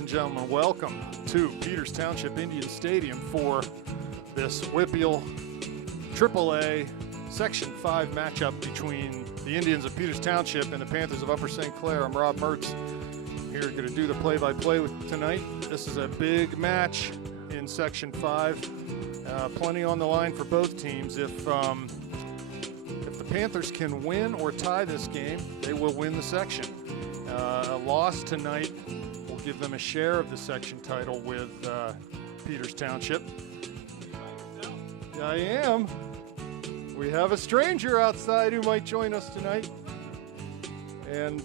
and gentlemen, welcome to Peters Township Indian Stadium for this Whippeal AAA Section 5 matchup between the Indians of Peters Township and the Panthers of Upper St. Clair. I'm Rob Mertz, here going to do the play-by-play tonight. This is a big match in Section 5. Plenty on the line for both teams. If the Panthers can win or tie this game, they will win the section. A loss tonight will give them a share of the section title with Peters Township. I am. We have a stranger outside who might join us tonight. And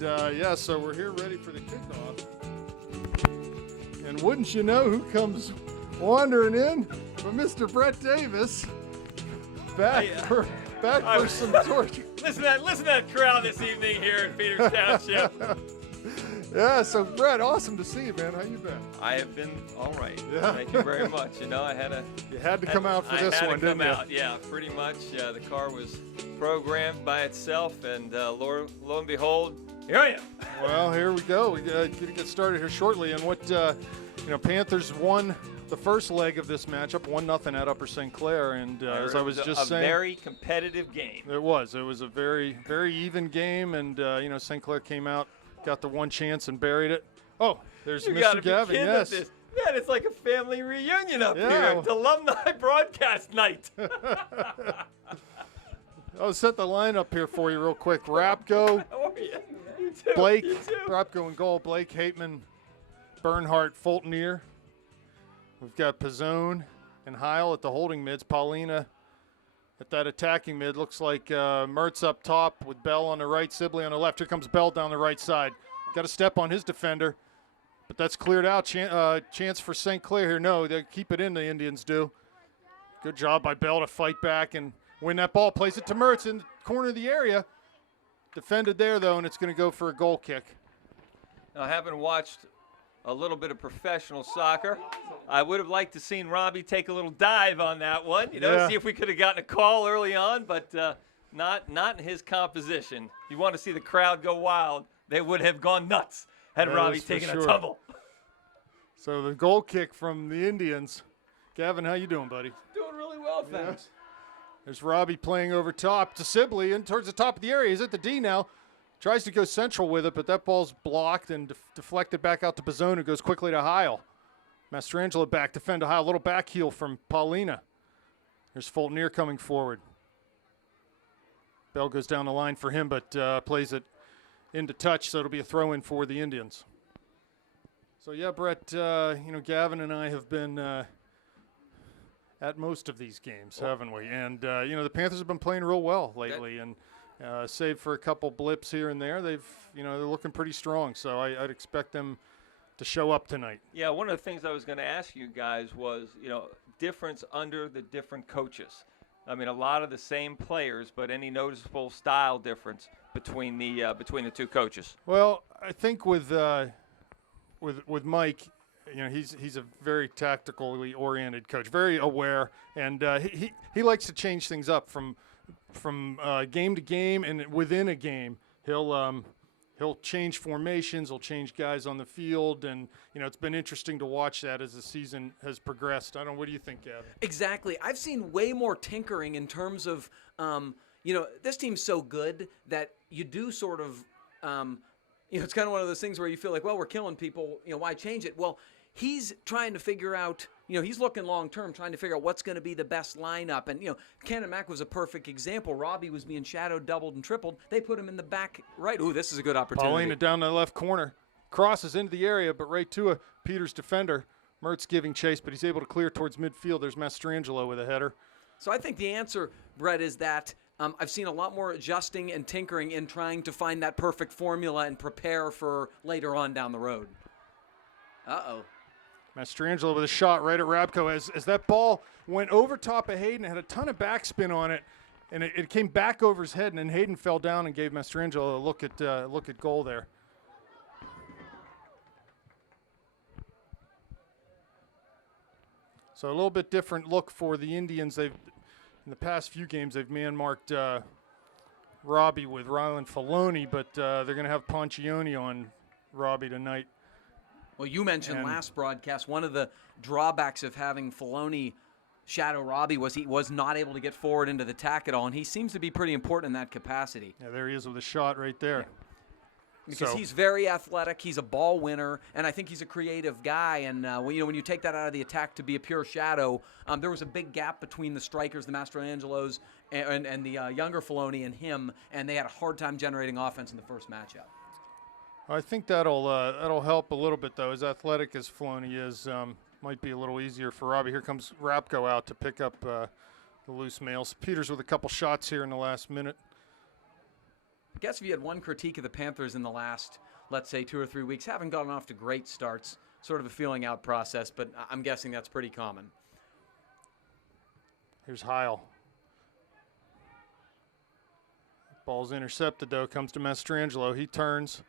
so we're here ready for the kickoff. And wouldn't you know who comes wandering in but Mr. Brett Davis, back for some torture. Listen to that crowd this evening here in Peters Township. Yeah, so Brett, awesome to see you, man. How you been? I have been all right. Yeah. Thank you very much. You know, You had to come out for this one, didn't you? I had to come out, yeah, pretty much. The car was programmed by itself, and lo and behold, here I am. Well, here we go. We got to get started here shortly. And what, Panthers won the first leg of this matchup, 1-0 at Upper St. Clair, and as I was just saying, a very competitive game. It was a very, very even game, and St. Clair came out, got the one chance and buried it. Oh, there's Mr. Gavin. Yes, man, it's like a family reunion up here. It's alumni broadcast night. I'll set the lineup here for you real quick. Rapko, how are you? You too. Blake, you too. Rapko in goal. Blake, Hateman, Bernhardt, Fultonier. We've got Pizzone and Heil at the holding mids. Paulina at that attacking mid. Looks like Mertz up top with Bell on the right, Sibley on the left. Here comes Bell down the right side. Got to step on his defender, but that's cleared out. Chance for St. Clair here. No, they keep it in, the Indians do. Good job by Bell to fight back and win that ball. Plays it to Mertz in the corner of the area. Defended there, though, and it's going to go for a goal kick. Now, having watched a little bit of professional soccer, I would have liked to seen Robbie take a little dive on that one, see if we could have gotten a call early on, but not in his composition. You want to see the crowd go wild, they would have gone nuts had Robbie taken a tumble. So the goal kick from the Indians. Gavin, how you doing, buddy? Doing really well, thanks. Yeah. There's Robbie playing over top to Sibley and towards the top of the area. He's at the D now. Tries to go central with it, but that ball's blocked and deflected back out to Pizzone, who goes quickly to Heil. Mastrangelo back, defend to Heil. A little back heel from Paulina. There's Fultonier coming forward. Bell goes down the line for him, but plays it into touch, so it'll be a throw-in for the Indians. So, yeah, Brett, Gavin and I have been at most of these games, haven't we? And, the Panthers have been playing real well lately, and save for a couple blips here and there, they're looking pretty strong. So I'd expect them to show up tonight. Yeah, one of the things I was going to ask you guys was, difference under the different coaches. I mean, a lot of the same players, but any noticeable style difference between the two coaches? Well, I think with Mike, he's a very tactically oriented coach, very aware, and he likes to change things up from game to game, and within a game, he'll change formations, he'll change guys on the field, and it's been interesting to watch that as the season has progressed. I don't know, what do you think, Gavin? Exactly. I've seen way more tinkering in terms of, this team's so good that you do sort of, it's kind of one of those things where you feel like, well, we're killing people, why change it? Well, he's trying to figure out, he's looking long-term, trying to figure out what's going to be the best lineup. And, Cannon Mac was a perfect example. Robbie was being shadowed, doubled, and tripled. They put him in the back right. Ooh, this is a good opportunity. Paulina down the left corner. Crosses into the area, but right to a Peters defender. Mertz giving chase, but he's able to clear towards midfield. There's Mastrangelo with a header. So I think the answer, Brett, is that I've seen a lot more adjusting and tinkering in trying to find that perfect formula and prepare for later on down the road. Uh-oh. Mastrangelo with a shot right at Rabko as that ball went over top of Hayden, had a ton of backspin on it, and it came back over his head, and then Hayden fell down and gave Mastrangelo a look at goal there. So a little bit different look for the Indians. In the past few games, they've man-marked Robbie with Rylan Filoni, but they're going to have Poncioni on Robbie tonight. Well, you mentioned last broadcast, one of the drawbacks of having Filoni shadow Robbie was he was not able to get forward into the tack at all, and he seems to be pretty important in that capacity. Yeah, there he is with a shot right there. Yeah. Because he's very athletic, he's a ball winner, and I think he's a creative guy. And when you take that out of the attack to be a pure shadow, there was a big gap between the strikers, the Mastrangelos, and the younger Filoni and him, and they had a hard time generating offense in the first matchup. I think that'll help a little bit, though. As athletic as Filoni is, might be a little easier for Robbie. Here comes Rapko out to pick up the loose males. Peters with a couple shots here in the last minute. I guess if you had one critique of the Panthers in the last, let's say, 2 or 3 weeks, haven't gotten off to great starts, sort of a feeling out process, but I'm guessing that's pretty common. Here's Heil. Ball's intercepted, though. Comes to Mastrangelo. He turns,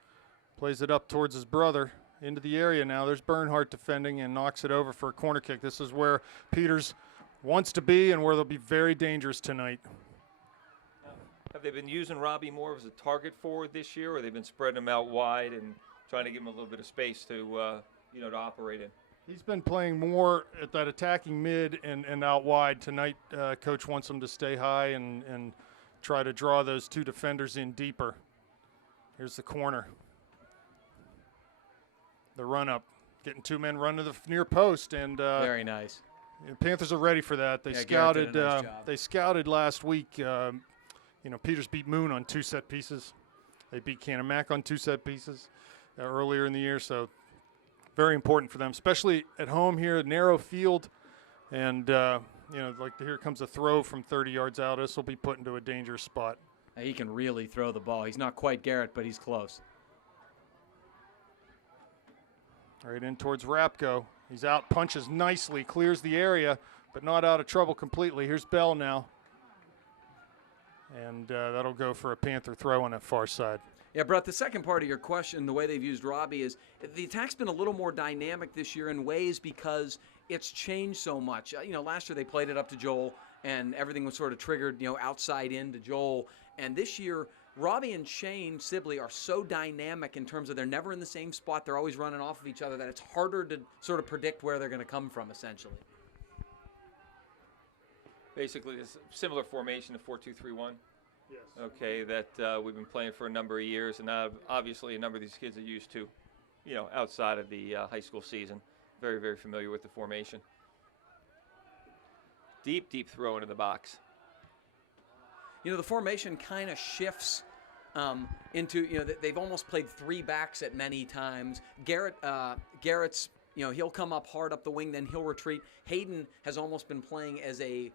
plays it up towards his brother. Into the area now. There's Bernhardt defending and knocks it over for a corner kick. This is where Peters wants to be and where they'll be very dangerous tonight. Have they been using Robbie more as a target forward this year, or they've been spreading him out wide and trying to give him a little bit of space to to operate in? He's been playing more at that attacking mid and out wide. Tonight, Coach wants him to stay high and try to draw those two defenders in deeper. Here's the corner. The run-up. Getting two men run to the near post. And very nice. Panthers are ready for that. They scouted. They scouted last week. Peters beat Moon on 2 set pieces. They beat Canamac on 2 set pieces earlier in the year. So very important for them, especially at home here, narrow field. And, here comes a throw from 30 yards out. This will be put into a dangerous spot. He can really throw the ball. He's not quite Garrett, but he's close. Right in towards Rapko. He's out, punches nicely, clears the area, but not out of trouble completely. Here's Bell now. And that'll go for a Panther throw on that far side. Yeah, Brett, the second part of your question, the way they've used Robbie is the attack's been a little more dynamic this year in ways because it's changed so much. Last year they played it up to Joel, and everything was sort of triggered, outside in to Joel. And this year, Robbie and Shane Sibley are so dynamic in terms of they're never in the same spot. They're always running off of each other that it's harder to sort of predict where they're going to come from, essentially. Basically, it's a similar formation to 4-2-3-1. Yes. Okay, that we've been playing for a number of years, and obviously a number of these kids are used to, outside of the high school season. Very, very familiar with the formation. Deep, deep throw into the box. The formation kind of shifts into, they've almost played 3 backs at many times. Garrett's, he'll come up hard up the wing, then he'll retreat. Hayden has almost been playing as a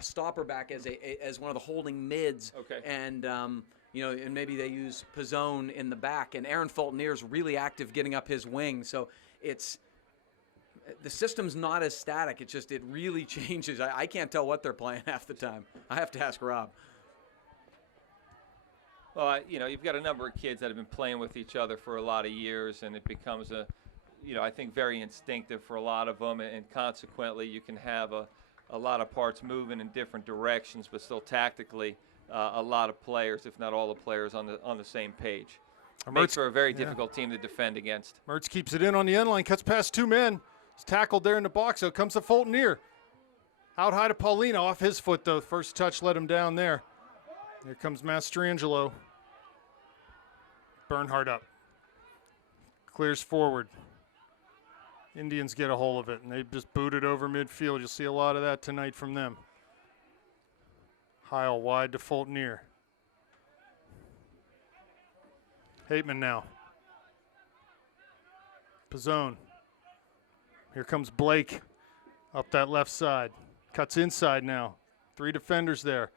stopper back, as one of the holding mids. Okay. And, and maybe they use Pizzone in the back. And Aaron Fultonier's really active getting up his wing. So the system's not as static. It's just, it really changes. I can't tell what they're playing half the time. I have to ask Rob. Well, you've got a number of kids that have been playing with each other for a lot of years, and it becomes I think very instinctive for a lot of them, and consequently you can have a lot of parts moving in different directions, but still tactically a lot of players, if not all the players, on the same page. Makes for a very difficult team to defend against. Mertz keeps it in on the end line, cuts past 2 men. He's tackled there in the box. So comes to Fultonier. Out high to Paulino, off his foot though. First touch let him down there. Here comes Mastrangelo. Bernhardt up. Clears forward. Indians get a hold of it, and they just boot it over midfield. You'll see a lot of that tonight from them. Heil wide to Fultonier. Hateman now. Pizzone. Here comes Blake up that left side. Cuts inside now. 3 defenders there.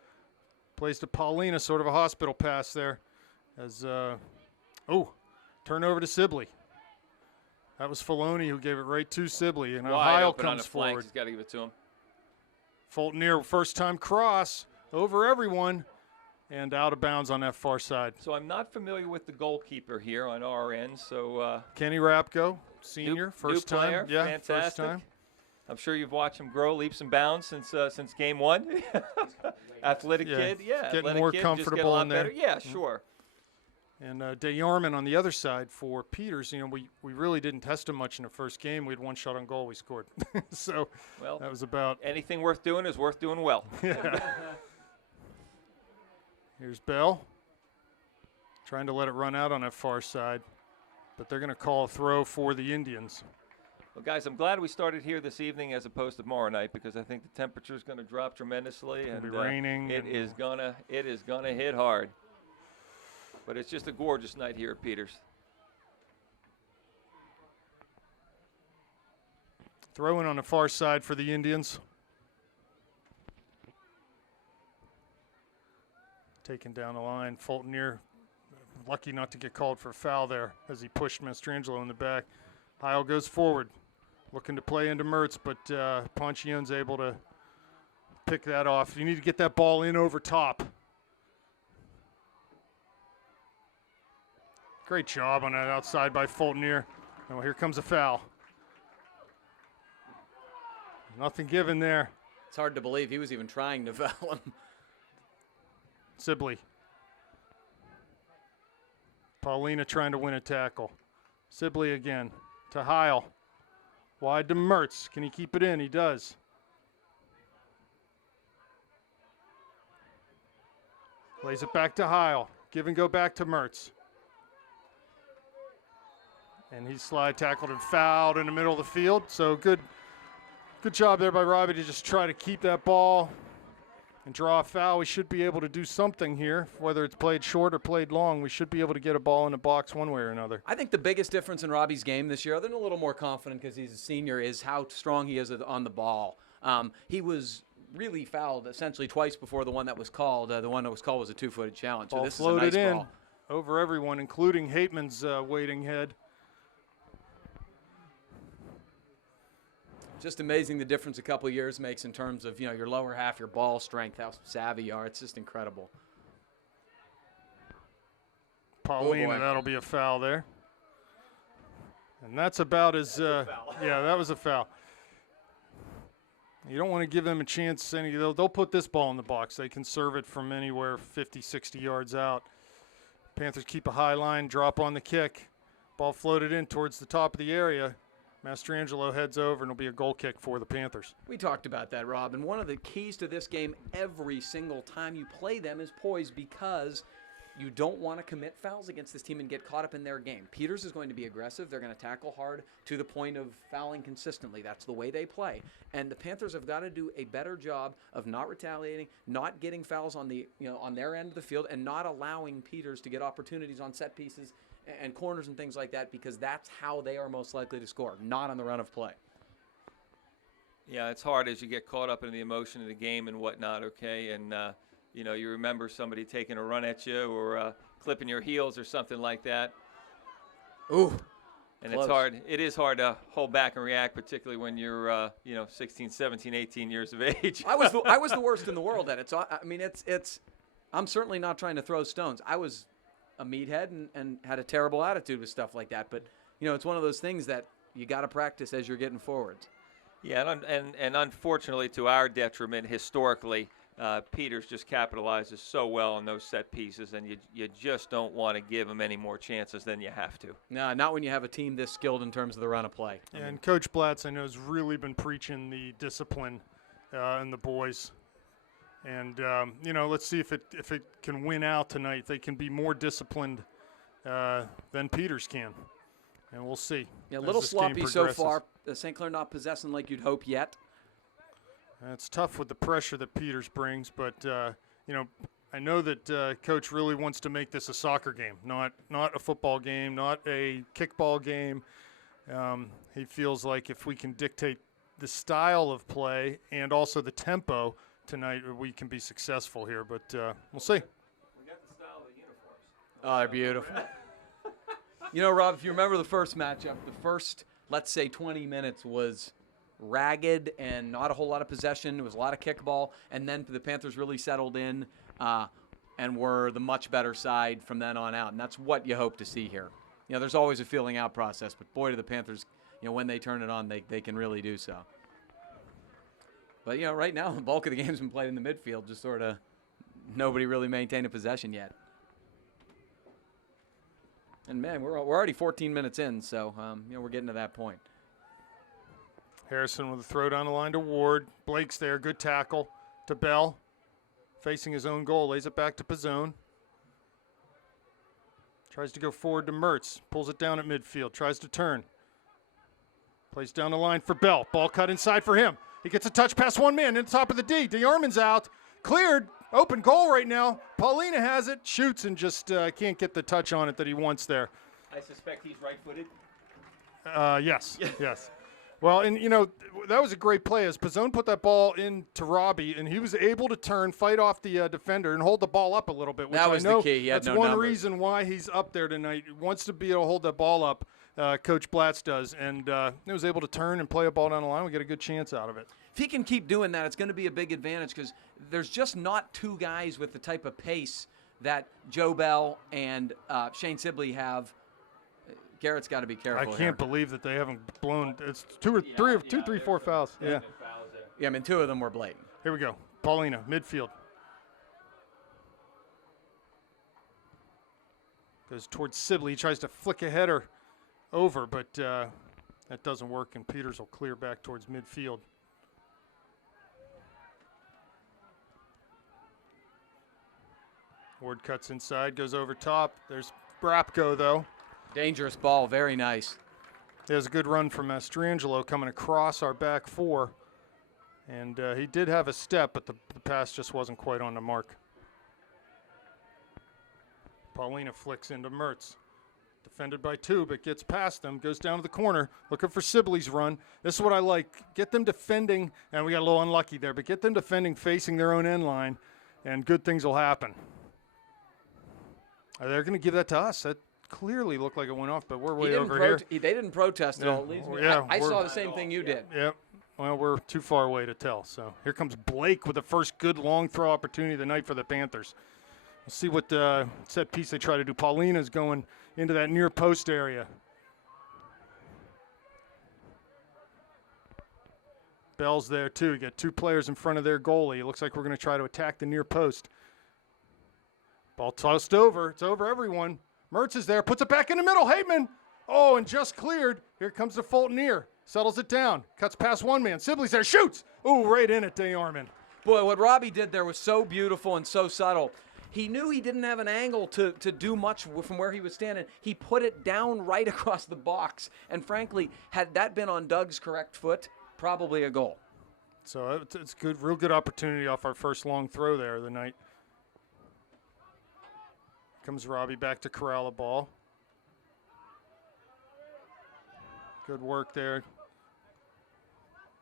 Plays to Paulina, sort of a hospital pass there. As turnover to Sibley. That was Filoni who gave it right to Sibley. And Heil comes forward. He's got to give it to him. Fultonier, first time cross over everyone and out of bounds on that far side. So I'm not familiar with the goalkeeper here on our end. So Kenny Rapko, senior, first new player, time. Yeah, fantastic. first time. I'm sure you've watched him grow leaps and bounds since game 1. Athletic kid, getting athletic more kid, comfortable just get a lot in there. better. Yeah, sure. And DeYarman on the other side for Peters. You know, we really didn't test him much in the first game. We had one shot on goal we scored. So Well, that was about. Anything worth doing is worth doing well. Yeah. Here's Bell. Trying to let it run out on that far side. But they're going to call a throw for the Indians. Well, guys, I'm glad we started here this evening as opposed to tomorrow night, because I think the temperature is going to drop tremendously, and It'll be raining. it is gonna hit hard. But it's just a gorgeous night here at Peters. Throw in on the far side for the Indians. Taken down the line. Fulton lucky not to get called for a foul there as he pushed Mastrangelo in the back. Heil goes forward, looking to play into Mertz, but Ponchion's able to pick that off. You need to get that ball in over top. Great job on that outside by Fulton here. Oh, here comes a foul. Nothing given there. It's hard to believe he was even trying to foul him. Sibley. Paulina trying to win a tackle. Sibley again to Heil. Wide to Mertz. Can he keep it in? He does. Lays it back to Heil. Give and go back to Mertz. And he slide tackled and fouled in the middle of the field. So good job there by Robbie to just try to keep that ball and draw a foul. We should be able to do something here, whether it's played short or played long. We should be able to get a ball in the box one way or another. I think the biggest difference in Robbie's game this year, other than a little more confident because he's a senior, is how strong he is on the ball. He was really fouled essentially twice before the one that was called. The one that was called was a two-footed challenge. Ball So this floated is a nice in ball. over everyone, including Hateman's waiting head. Just amazing the difference a couple of years makes in terms of, your lower half, your ball strength, how savvy you are. It's just incredible. Paulina, boy. that'll be a foul there. And that's about as, yeah, that was a foul. You don't want to give them a chance. They'll put this ball in the box. They can serve it from anywhere 50, 60 yards out. Panthers keep a high line, drop on the kick. Ball floated in towards the top of the area. Mastrangelo heads over, and it'll be a goal kick for the Panthers. We talked about that, Rob, and one of the keys to this game every single time you play them is poise, because you don't want to commit fouls against this team and get caught up in their game. Peters is going to be aggressive. They're going to tackle hard to the point of fouling consistently. That's the way they play. And the Panthers have got to do a better job of not retaliating, not getting fouls on on their end of the field, and not allowing Peters to get opportunities on set pieces and corners and things like that, because that's how they are most likely to score, not on the run of play. Yeah, it's hard as you get caught up in the emotion of the game and whatnot, okay? And, you remember somebody taking a run at you or clipping your heels or something like that. Ooh. And Close. it's hard. It is hard to hold back and react, particularly when you're, 16, 17, 18 years of age. I was the worst in the world at it. So, I mean, I'm certainly not trying to throw stones. I was a meathead and had a terrible attitude with stuff like that. But, it's one of those things that you got to practice as you're getting forwards. Yeah, and unfortunately, to our detriment, historically, Peters just capitalizes so well on those set pieces, and you just don't want to give them any more chances than you have to. No, not when you have a team this skilled in terms of the run of play. And Coach Blatz, I know, has really been preaching the discipline in the boys. And, let's see if it can win out tonight. They can be more disciplined than Peters can. And we'll see. Yeah, a as little this game sloppy so progresses. far. St. Clair not possessing like you'd hope yet. It's tough with the pressure that Peters brings, but, I know that Coach really wants to make this a soccer game, not a football game, not a kickball game. He feels like if we can dictate the style of play and also the tempo tonight, we can be successful here, but we'll see. We got the style of the uniforms. Oh, they're beautiful. Rob, if you remember the first matchup, the first, let's say, 20 minutes was ragged and not a whole lot of possession. It was a lot of kickball, and then the Panthers really settled in and were the much better side from then on out, and that's what you hope to see here. There's always a feeling out process, but boy, do the Panthers, when they turn it on, they can really do so. But, right now, the bulk of the game's been played in the midfield, just sort of nobody really maintained a possession yet. And, man, we're already 14 minutes in, so, we're getting to that point. Harrison with a throw down the line to Ward. Blake's there. Good tackle to Bell. Facing his own goal. Lays it back to Pizzone. Tries to go forward to Mertz. Pulls it down at midfield. Tries to turn. Plays down the line for Bell. Ball cut inside for him. He gets a touch past one man in the top of the D. DeArmond's out. Cleared. Open goal right now. Paulina has it. Shoots and just can't get the touch on it that he wants there. I suspect he's right-footed. Yes. Yes. Well, and, that was a great play as Pizzone put that ball into Robbie, and he was able to turn, fight off the defender, and hold the ball up a little bit. Which that was I know the key. He had that's no one numbers. reason why he's up there tonight. He wants to be able to hold that ball up, Coach Blatz does, and he was able to turn and play a ball down the line. We get a good chance out of it. If he can keep doing that, it's going to be a big advantage because there's just not two guys with the type of pace that Joe Bell and Shane Sibley have. Garrett's got to be careful. I can't believe that they haven't blown. It's two, three, four fouls. Yeah. Yeah, I mean, two of them were blatant. Here we go. Paulina, midfield. Goes towards Sibley. He tries to flick a header over, but that doesn't work, and Peters will clear back towards midfield. Ward cuts inside, goes over top. There's Brapko, though. Dangerous ball, very nice. There's a good run from Mastrangelo coming across our back four. And he did have a step, but the pass just wasn't quite on the mark. Paulina flicks into Mertz. Defended by two, but gets past them, goes down to the corner, looking for Sibley's run. This is what I like. Get them defending, and we got a little unlucky there, but get them defending facing their own end line, and good things will happen. They're going to give that to us. That clearly looked like it went off, but we're way over here. They didn't protest at all. I saw the same thing you did. Yep. Well, we're too far away to tell. So here comes Blake with the first good long throw opportunity of the night for the Panthers. We'll see what set piece they try to do. Paulina's going into that near post area. Bell's there too. You got two players in front of their goalie. It looks like we're going to try to attack the near post. Ball tossed over. It's over everyone. Mertz is there. Puts it back in the middle. Hateman. Oh, and just cleared. Here comes the Fultoneer. Settles it down. Cuts past one man. Sibley's there. Shoots. Ooh, right in it, DeArmond. Boy, what Robbie did there was so beautiful and so subtle. He knew he didn't have an angle to do much from where he was standing. He put it down right across the box. And frankly, had that been on Doug's correct foot, probably a goal. So it's good, real good opportunity off our first long throw there of the night. Comes Robbie back to corral the ball. Good work there.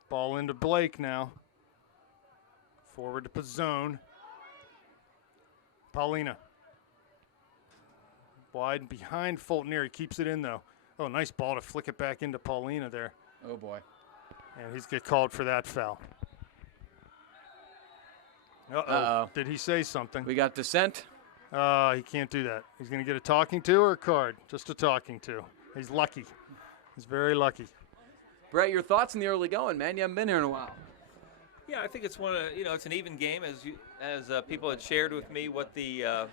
Ball into Blake now. Forward to Pizzone. Paulina. Wide and behind Fultoneer. He keeps it in, though. Oh, nice ball to flick it back into Paulina there. Oh, boy. And he's get called for that foul. Uh-oh. Did he say something? We got dissent. He can't do that. He's going to get a talking to or a card? Just a talking to. He's lucky. He's very lucky. Brett, your thoughts in the early going, man? You haven't been here in a while. Yeah, I think it's it's an even game as people had shared with me what the,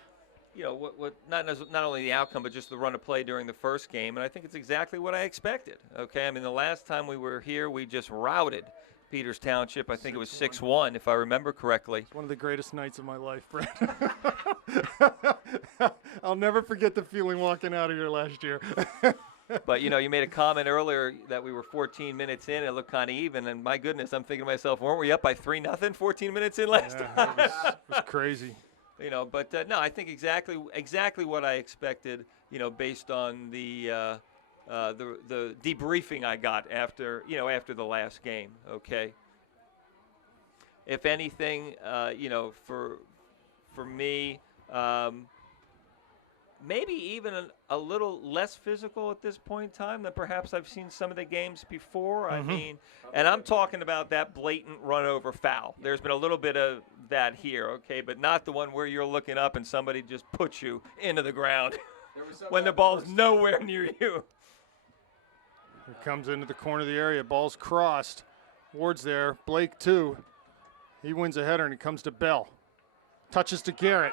what not only the outcome but just the run of play during the first game, and I think it's exactly what I expected. Okay, I mean the last time we were here, we just routed Peters Township. I think it was 6-1, if I remember correctly. It's one of the greatest nights of my life, Brett. I'll never forget the feeling walking out of here last year. But, you made a comment earlier that we were 14 minutes in and it looked kind of even. And, my goodness, I'm thinking to myself, weren't we up by 3-0 14 minutes in last time? It was crazy. But, no, I think exactly what I expected, based on the debriefing I got after the last game, okay? If anything, for me, maybe even a little less physical at this point in time than perhaps I've seen some of the games before. I mean, and I'm talking about that blatant run over foul. There's been a little bit of that here, okay, but not the one where you're looking up and somebody just puts you into the ground when the ball's nowhere near you. He comes into the corner of the area. Ball's crossed. Ward's there. Blake, too. He wins a header, and it comes to Bell. Touches to Garrett.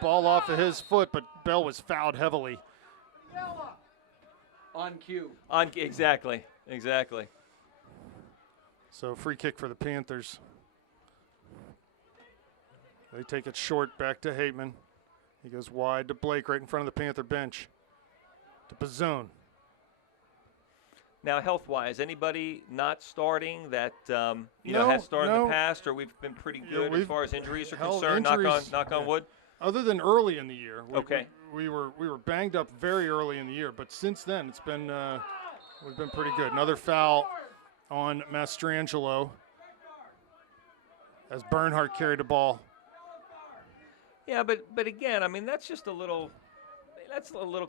Ball off of his foot, but Bell was fouled heavily. On cue. Exactly. So free kick for the Panthers. They take it short back to Hateman. He goes wide to Blake right in front of the Panther bench. To Pizzone. Now, health-wise, anybody not starting that has started in the past, or we've been pretty good as far as injuries are concerned? Knock on wood. Other than early in the year, Okay. We were banged up very early in the year, but since then it's been we've been pretty good. Another foul on Mastrangelo as Bernhardt carried the ball. Yeah, but again, I mean that's just a little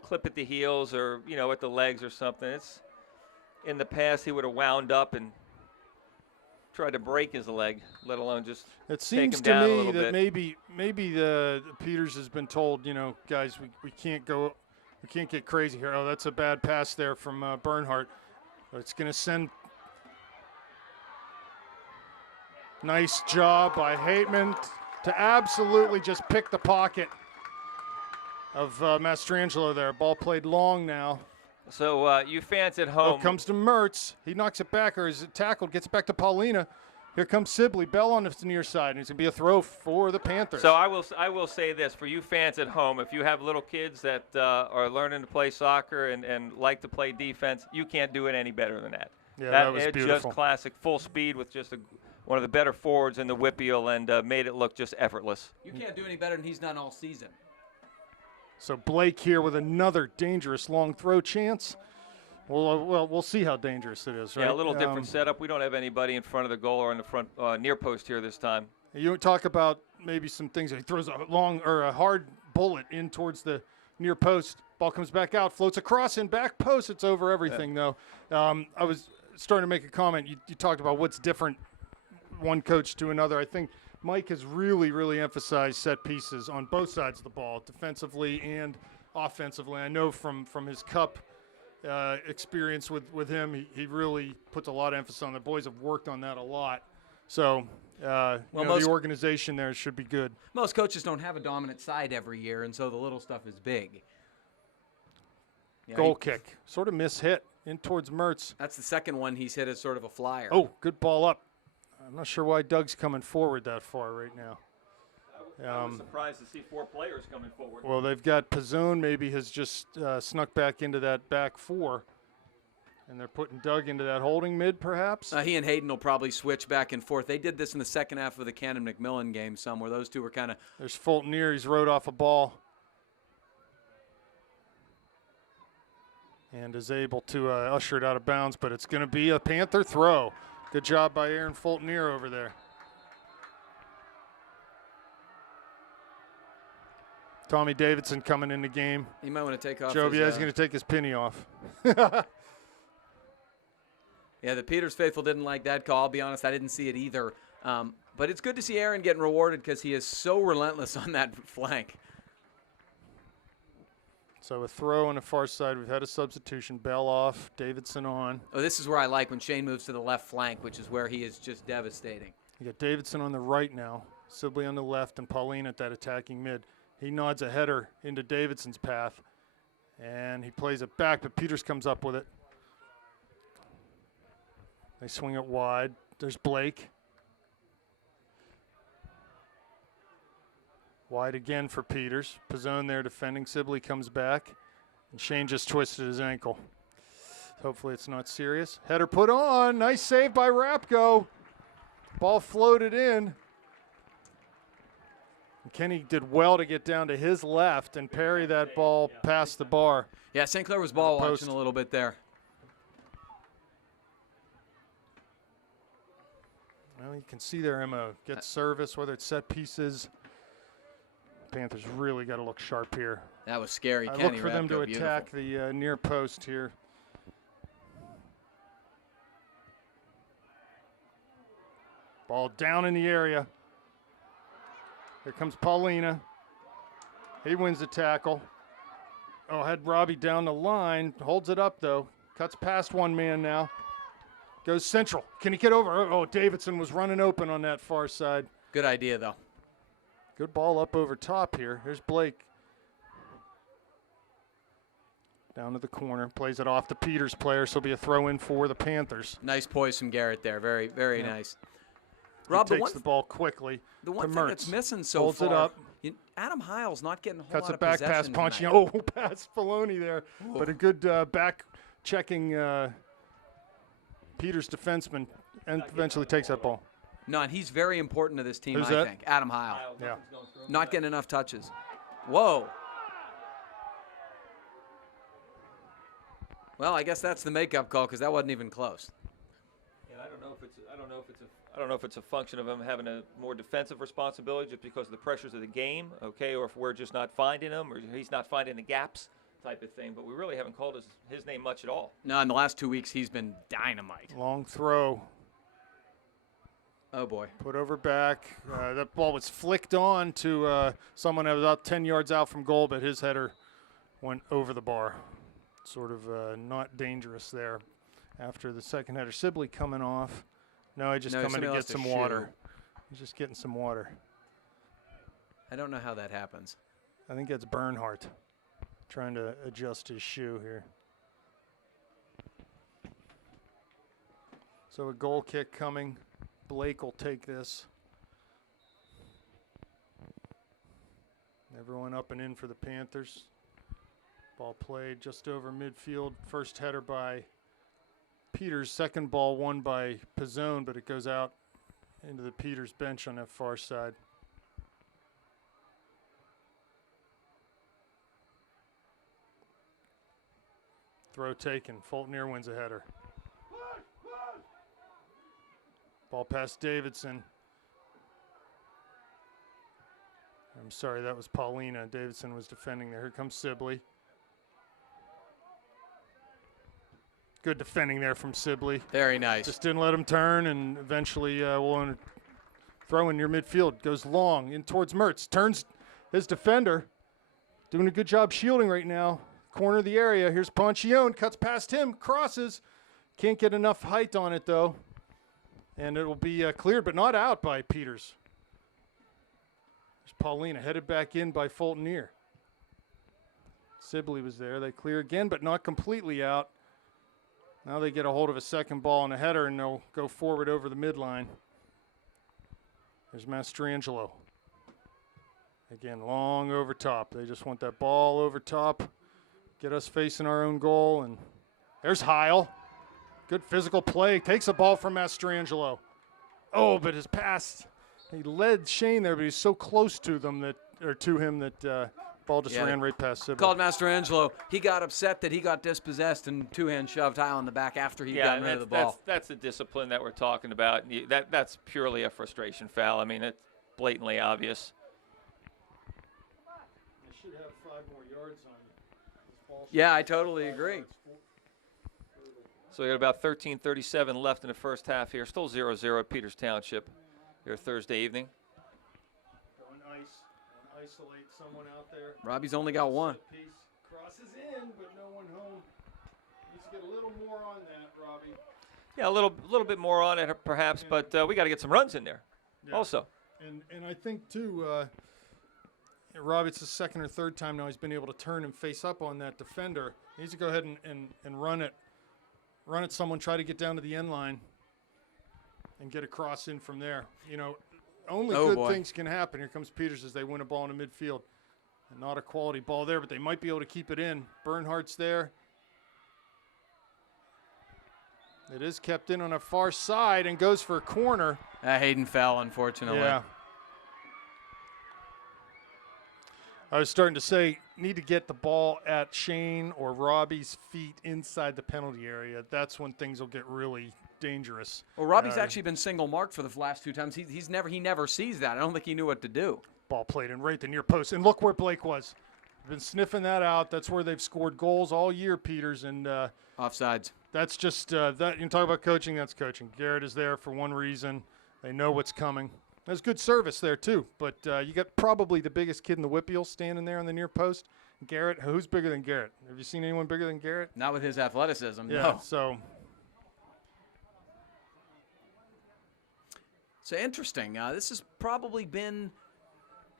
clip at the heels or at the legs or something. It's in the past he would have wound up and tried to break his leg, let alone just it seems take him down to a me little that bit. maybe the Peters has been told, guys, we can't get crazy here. Oh, that's a bad pass there from Bernhardt. It's going to send. Nice job by Hateman to absolutely just pick the pocket of Mastrangelo there. Ball played long now. So you fans at home. Comes to Mertz. He knocks it back, or is it tackled? Gets it back to Paulina. Here comes Sibley. Bell on the near side, and it's going to be a throw for the Panthers. So I will say this for you fans at home: if you have little kids that are learning to play soccer and like to play defense, you can't do it any better than that. Yeah, that was it's beautiful. Just classic, full speed with just one of the better forwards in the Whippeal, and made it look just effortless. You can't do any better than he's done all season. So Blake here with another dangerous long throw chance. Well, we'll see how dangerous it is, right? Yeah, a little different setup. We don't have anybody in front of the goal or in the front near post here this time. You talk about maybe some things. He throws a hard bullet in towards the near post. Ball comes back out, floats across and back post. It's over everything, though. I was starting to make a comment. You talked about what's different one coach to another. I think Mike has really emphasized set pieces on both sides of the ball, defensively and offensively. I know from his cup experience with him, he really puts a lot of emphasis on. The boys have worked on that a lot. So the organization there should be good. Most coaches don't have a dominant side every year, and so the little stuff is big. Yeah, Goal kick. Sort of mishit in towards Mertz. That's the second one he's hit as sort of a flyer. Oh, good ball up. I'm not sure why Doug's coming forward that far right now. I was surprised to see 4 players coming forward. Well, they've got Pizzone maybe has just snuck back into that back 4. And they're putting Doug into that holding mid, perhaps? He and Hayden will probably switch back and forth. They did this in the second half of the Cannon-McMillan game some, where those two were kind of... There's Fulton near. He's rode off a ball. And is able to usher it out of bounds, but it's going to be a Panther throw. Good job by Aaron Fulton-Near over there. Tommy Davidson coming in the game. You might want to take off. Jovie's going to take his penny off. Yeah, the Peters faithful didn't like that call. I'll be honest, I didn't see it either. But it's good to see Aaron getting rewarded because he is so relentless on that flank. So a throw on the far side. We've had a substitution. Bell off, Davidson on. Oh, this is where I like when Shane moves to the left flank, which is where he is just devastating. You got Davidson on the right now, Sibley on the left, and Pauline at that attacking mid. He nods a header into Davidson's path, and he plays it back, but Peters comes up with it. They swing it wide. There's Blake. Wide again for Peters. Pizzone there defending. Sibley comes back, and Shane just twisted his ankle. Hopefully it's not serious. Header put on. Nice save by Rapko. Ball floated in. Kenny did well to get down to his left and parry that ball past the bar. Yeah, St. Clair was ball watching a little bit there. Well, you can see their MO. Get service, whether it's set pieces. Panthers really got to look sharp here. That was scary. I Kenny look for them to beautiful. attack the near post here. Ball down in the area. Here comes Paulina. He wins the tackle. Oh, had Robbie down the line. Holds it up, though. Cuts past one man now. Goes central. Can he get over? Oh, Davidson was running open on that far side. Good idea, though. Good ball up over top here. Here's Blake. Down to the corner, plays it off the Peters player, so it'll be a throw in for the Panthers. Nice poise from Garrett there. Very, very Yeah. nice. He Rob, takes the ball quickly. The one to thing Mertz. that's missing so Holds far, it up. Adam Heil's not getting a whole Cuts lot it of back past possession Ponchione. tonight. Oh, past Filoni there. But a good back checking Peters defenseman and eventually takes that ball. No, and he's very important to this team, Who's I that? think. Adam Heil. Yeah. Not getting enough touches. Whoa. Well, I guess that's the makeup call because that wasn't even close. And I don't know if it's a function of him having a more defensive responsibility just because of the pressures of the game, okay, or if we're just not finding him or he's not finding the gaps type of thing. But we really haven't called his name much at all. No, in the last 2 weeks, he's been dynamite. Long throw. Oh, boy. Put over back. That ball was flicked on to someone that was about 10 yards out from goal, but his header went over the bar. Sort of not dangerous there. After the second header, Sibley coming off. No, he's just coming to get some water. He's just getting some water. I don't know how that happens. I think that's Bernhardt trying to adjust his shoe here. So a goal kick coming. Blake will take this. Everyone up and in for the Panthers. Ball played just over midfield. First header by Peters. Second ball won by Pizzone, but it goes out into the Peters bench on that far side. Throw taken. Fultonier wins a header. Ball past Davidson. I'm sorry, that was Paulina. Davidson was defending there. Here comes Sibley. Good defending there from Sibley. Very nice. Just didn't let him turn, and eventually we'll throw in near midfield. Goes long in towards Mertz. Turns his defender. Doing a good job shielding right now. Corner of the area. Here's Ponchione. Cuts past him. Crosses. Can't get enough height on it, though. And it will be cleared, but not out by Peters. There's Paulina headed back in by Fultonier. Sibley was there. They clear again, but not completely out. Now they get a hold of a second ball and a header, and they'll go forward over the midline. There's Mastrangelo. Again, long over top. They just want that ball over top. Get us facing our own goal. And there's Heil. Good physical play. Takes the ball from Mastrangelo. Oh, but his pass, he led Shane there, but he's so close to them to him that ball just ran right past Sibley. Called Mastrangelo. He got upset that he got dispossessed and two-hand shoved Heil in the back after he got rid of the ball. That's the discipline that we're talking about. That's purely a frustration foul. I mean, it's blatantly obvious. They should have 5 more yards on this ball. Yeah, I totally agree. So we got about 13:37 left in the first half here. Still 0-0 at Peters Township here Thursday evening. Going isolate someone out there. Robbie's only got one. Piece crosses in, but no one home. Needs to get a little more on that, Robbie. Yeah, a little bit more on it perhaps, but we got to get some runs in there also. And I think, too, Robbie, it's the second or third time now he's been able to turn and face up on that defender. He needs to go ahead and run it. Run at someone, try to get down to the end line and get a cross in from there. You know, only good things can happen. Here comes Peters as they win a ball in the midfield. And not a quality ball there, but they might be able to keep it in. Bernhardt's there. It is kept in on a far side and goes for a corner. Hayden fell, unfortunately. Yeah. I was starting to say, need to get the ball at Shane or Robbie's feet inside the penalty area. That's when things will get really dangerous. Well, Robbie's actually been single marked for the last 2 times. He never sees that. I don't think he knew what to do. Ball played in right the near post. And look where Blake was. Been sniffing that out. That's where they've scored goals all year, Peters. And offsides. That's just that. You talk about coaching, that's coaching. Garrett is there for one reason. They know what's coming. There's good service there, too. But you got probably the biggest kid in the Whippeal standing there on the near post. Garrett, who's bigger than Garrett? Have you seen anyone bigger than Garrett? Not with his athleticism, yeah, no. So interesting. This has probably been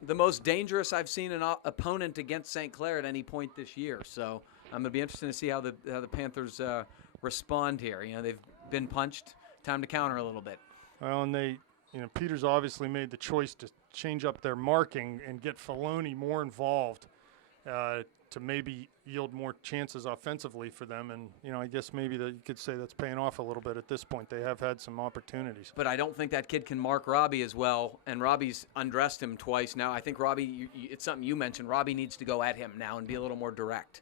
the most dangerous I've seen an opponent against St. Clair at any point this year. So I'm going to be interested to see how the Panthers respond here. You know, they've been punched. Time to counter a little bit. Well, and Peters obviously made the choice to change up their marking and get Filoni more involved to maybe yield more chances offensively for them. And, I guess maybe you could say that's paying off a little bit at this point. They have had some opportunities. But I don't think that kid can mark Robbie as well. And Robbie's undressed him twice now. I think Robbie, it's something you mentioned. Robbie needs to go at him now and be a little more direct.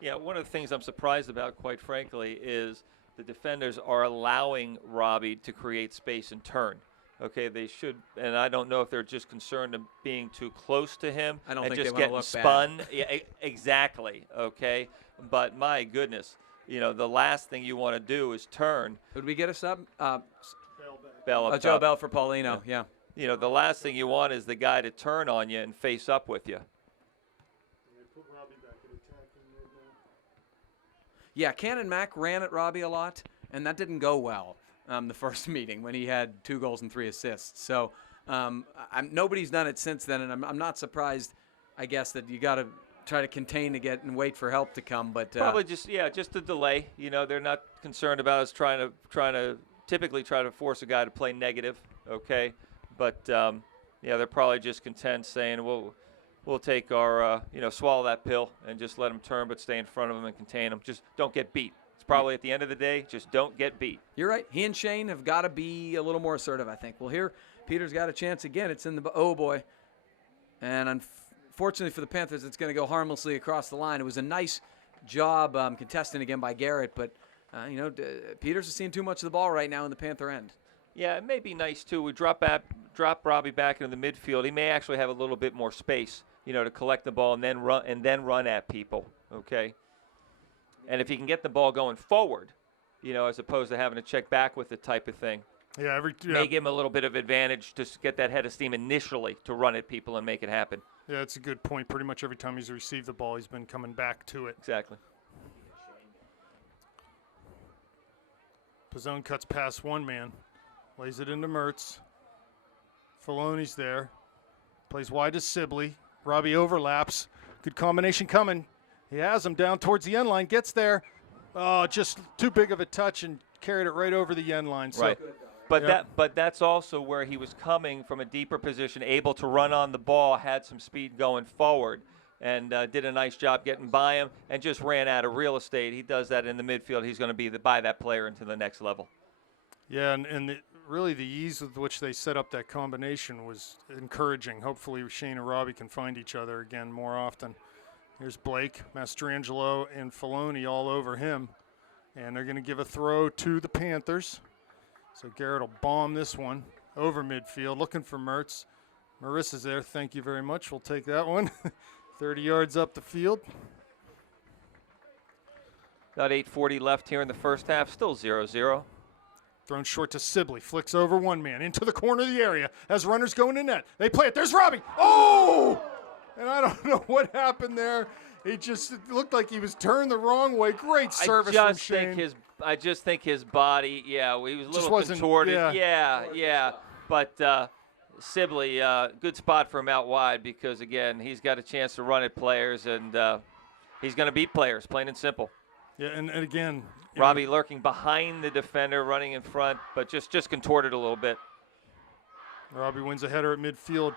Yeah, one of the things I'm surprised about, quite frankly, is the defenders are allowing Robbie to create space and turn. Okay, they should, and I don't know if they're just concerned of being too close to him I don't and think just they wanna getting look spun. bad. Yeah, exactly. Okay, but my goodness, the last thing you want to do is turn. Would we get a sub? Bell up Joe top. Bell for Paulino, yeah. The last thing you want is the guy to turn on you and face up with you. Yeah, Cannon Mack ran at Robbie a lot, and that didn't go well the first meeting when he had 2 goals and 3 assists. So nobody's done it since then, and I'm not surprised, I guess, that you got to try to contain to get and wait for help to come. But Probably just a delay. They're not concerned about us trying to typically try to force a guy to play negative. Okay, but they're probably just content saying, we'll take our, swallow that pill and just let them turn, but stay in front of them and contain them. Just don't get beat. It's probably at the end of the day, just don't get beat. You're right. He and Shane have got to be a little more assertive, I think. Well, here, Peter's got a chance again. It's in the, oh boy. And unfortunately for the Panthers, it's going to go harmlessly across the line. It was a nice job contesting again by Garrett, but, Peters is seeing too much of the ball right now in the Panther end. Yeah, it may be nice, too. We drop Robbie back into the midfield. He may actually have a little bit more space, to collect the ball and then run at people, okay? And if he can get the ball going forward, as opposed to having to check back with the type of thing, may give him a little bit of advantage to get that head of steam initially to run at people and make it happen. Yeah, that's a good point. Pretty much every time he's received the ball, he's been coming back to it. Exactly. Pizzone cuts past one man, lays it into Mertz. Filoni's there, plays wide to Sibley. Robbie overlaps. Good combination coming. He has him down towards the end line, gets there. Oh, just too big of a touch and carried it right over the end line. So, right. But that's also where he was coming from a deeper position, able to run on the ball, had some speed going forward, and did a nice job getting by him and just ran out of real estate. He does that in the midfield. He's going to be by that player into the next level. Yeah, and really the ease with which they set up that combination was encouraging. Hopefully Shane and Robbie can find each other again more often. Here's Blake, Mastrangelo, and Filoni all over him. And they're going to give a throw to the Panthers. So Garrett will bomb this one over midfield, looking for Mertz. Marissa's there. Thank you very much. We'll take that one. 30 yards up the field. About 8:40 left here in the first half. Still 0-0. Thrown short to Sibley. Flicks over one man into the corner of the area as runners go into net. They play it. There's Robbie. Oh! And I don't know what happened there. It just looked like he was turned the wrong way. Great service from Shane. I just think his body, he was a little contorted. Yeah. But Sibley, good spot for him out wide because, again, he's got a chance to run at players, and he's going to beat players, plain and simple. Yeah, and again. Robbie lurking behind the defender, running in front, but just contorted a little bit. Robbie wins a header at midfield.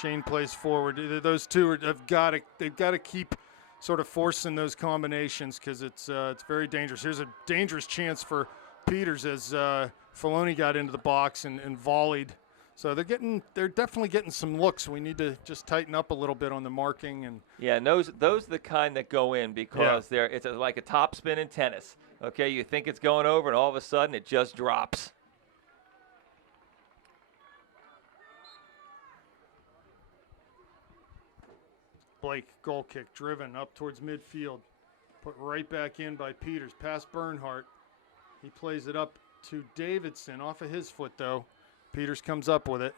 Shane plays forward. Those two they've got to keep sort of forcing those combinations because it's very dangerous. Here's a dangerous chance for Peters as Filoni got into the box and volleyed. So they're definitely getting some looks. We need to just tighten up a little bit on the marking and and those are the kind that go in because it's like a top spin in tennis. Okay, you think it's going over and all of a sudden it just drops. Blake, goal kick, driven up towards midfield. Put right back in by Peters, past Bernhardt. He plays it up to Davidson, off of his foot though. Peters comes up with it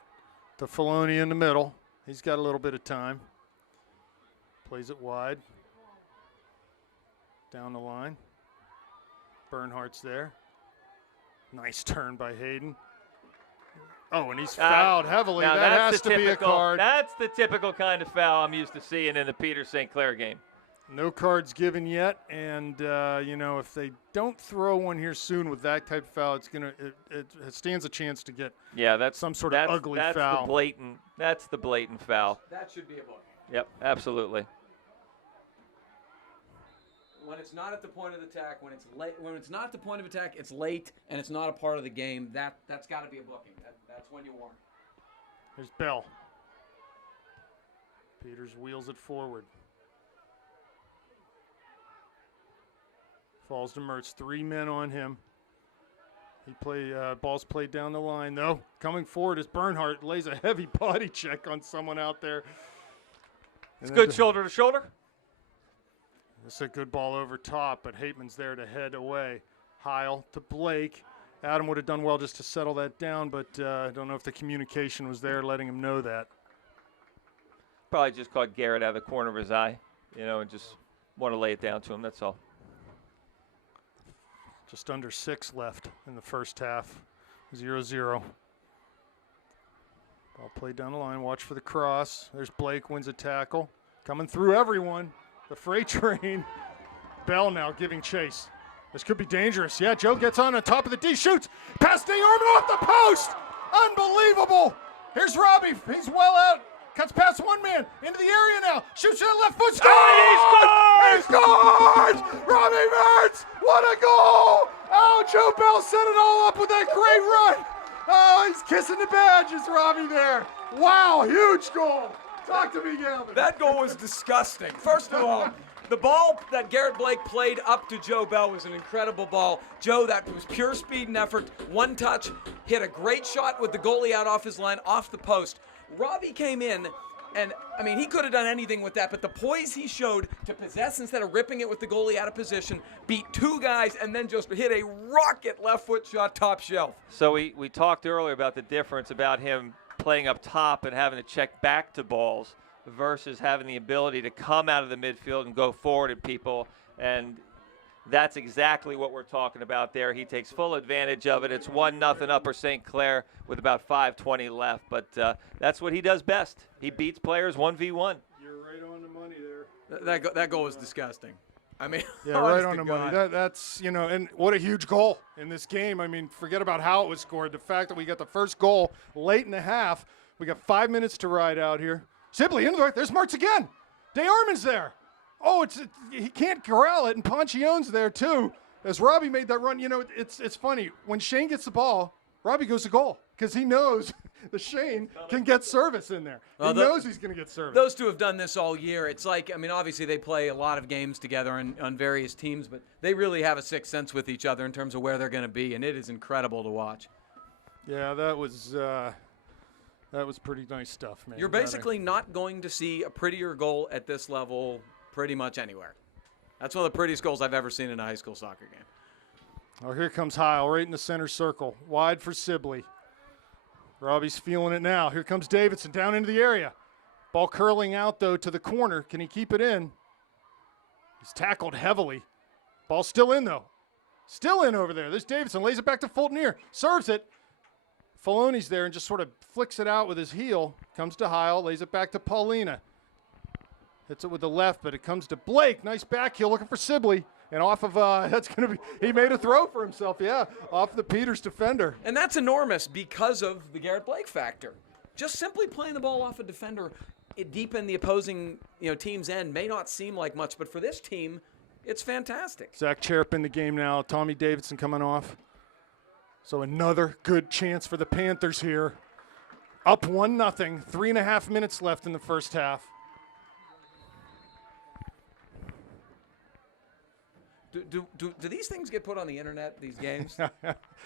to Filoni in the middle. He's got a little bit of time. Plays it wide. Down the line. Bernhardt's there. Nice turn by Hayden. Oh, and he's fouled heavily. Now That that's has the to be a typical, card. That's the typical kind of foul I'm used to seeing in the Peters St. Clair game. No cards given yet, and if they don't throw one here soon with that type of foul, it stands a chance to get some sort of ugly foul. That's the blatant foul. That should be a booking. Yep, absolutely. When it's not at the point of attack, when it's late, when it's not at the point of attack, it's late and it's not a part of the game. That's got to be a booking. That's when you warn. There's Bell. Peters wheels it forward. Falls to Mertz. 3 men on him. Ball's played down the line though. Coming forward is Bernhardt. Lays a heavy body check on someone out there. It's good shoulder to shoulder. It's a good ball over top, but Hateman's there to head away. Heil to Blake. Adam would have done well just to settle that down, but I don't know if the communication was there letting him know that. Probably just caught Garrett out of the corner of his eye, and just want to lay it down to him. That's all. Just under 6 left in the first half. 0-0. Ball played down the line. Watch for the cross. There's Blake, wins a tackle. Coming through everyone. The freight train. Bell now giving chase. This could be dangerous. Yeah, Joe gets on top of the D, shoots. Pass D. Arman off the post. Unbelievable. Here's Robbie. He's well out. Cuts past one man. Into the area now. Shoots to the left foot. Scores! He scores! Robbie Mertz! What a goal! Oh, Joe Bell set it all up with that great run. Oh, he's kissing the badges, Robbie there. Wow, huge goal. Talk to me, Galvin. That goal was disgusting. First of all, the ball that Garrett Blake played up to Joe Bell was an incredible ball. Joe, that was pure speed and effort. One touch, hit a great shot with the goalie out off his line, off the post. Robbie came in, and, he could have done anything with that, but the poise he showed to possess instead of ripping it with the goalie out of position, beat 2 guys, and then just hit a rocket left foot shot top shelf. So we talked earlier about the difference about him playing up top and having to check back to balls versus having the ability to come out of the midfield and go forward at people, and that's exactly what we're talking about there. He takes full advantage of it. It's 1-0 Upper St. Clair with about 5:20 left, but that's what he does best. He beats players 1v1. You're right on the money there. That goal was disgusting. Yeah, right on the money. That's, and what a huge goal in this game. Forget about how it was scored. The fact that we got the first goal late in the half. We got 5 minutes to ride out here. Sibley into the right. There's Mertz again. DeArmond's there. Oh, he can't corral it, and Ponchione's there too. As Robbie made that run, it's funny. When Shane gets the ball, Robbie goes to goal because he knows that Shane can get service in there. He knows he's going to get service. Those two have done this all year. It's like, obviously they play a lot of games together on various teams, but they really have a sixth sense with each other in terms of where they're going to be, and it is incredible to watch. Yeah, that was pretty nice stuff, man. You're basically not going to see a prettier goal at this level pretty much anywhere. That's one of the prettiest goals I've ever seen in a high school soccer game. Oh, here comes Heil right in the center circle. Wide for Sibley. Robbie's feeling it now. Here comes Davidson down into the area. Ball curling out, though, to the corner. Can he keep it in? He's tackled heavily. Ball still in, though. Still in over there. There's Davidson. Lays it back to Fulton. Serves it. Filoni's there and just sort of flicks it out with his heel. Comes to Heil. Lays it back to Paulina. Hits it with the left, but it comes to Blake. Nice back heel looking for Sibley. And off of, that's going to be, he made a throw for himself, off the Peters defender. And that's enormous because of the Garrett Blake factor. Just simply playing the ball off a defender deep in the opposing team's end may not seem like much, but for this team, it's fantastic. Zach Cherp in the game now. Tommy Davidson coming off. So another good chance for the Panthers here. Up 1-0, 3.5 minutes left in the first half. Do these things get put on the internet, these games?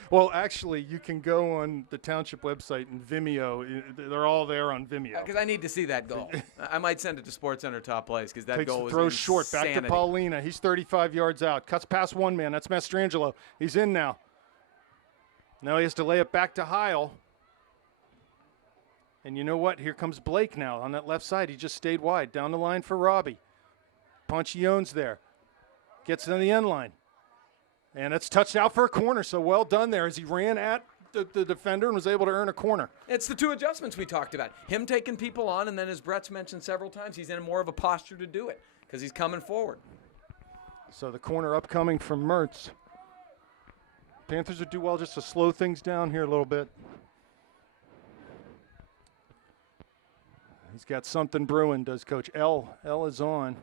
Well, actually, you can go on the Township website and Vimeo. They're all there on Vimeo. Because I need to see that goal. I might send it to SportsCenter Top Plays because that Takes goal was throws short, back to Paulina. He's 35 yards out. Cuts past one man. That's Mastrangelo. He's in now. Now he has to lay it back to Heil. And you know what? Here comes Blake now on that left side. He just stayed wide. Down the line for Robbie. Ponchione's there. Gets on the end line. And it's touched out for a corner, so well done there as he ran at the defender and was able to earn a corner. It's the two adjustments we talked about. Him taking people on, and then as Brett's mentioned several times, he's in more of a posture to do it because he's coming forward. So the corner upcoming from Mertz. Panthers would do well just to slow things down here a little bit. He's got something brewing, does Coach. L is on.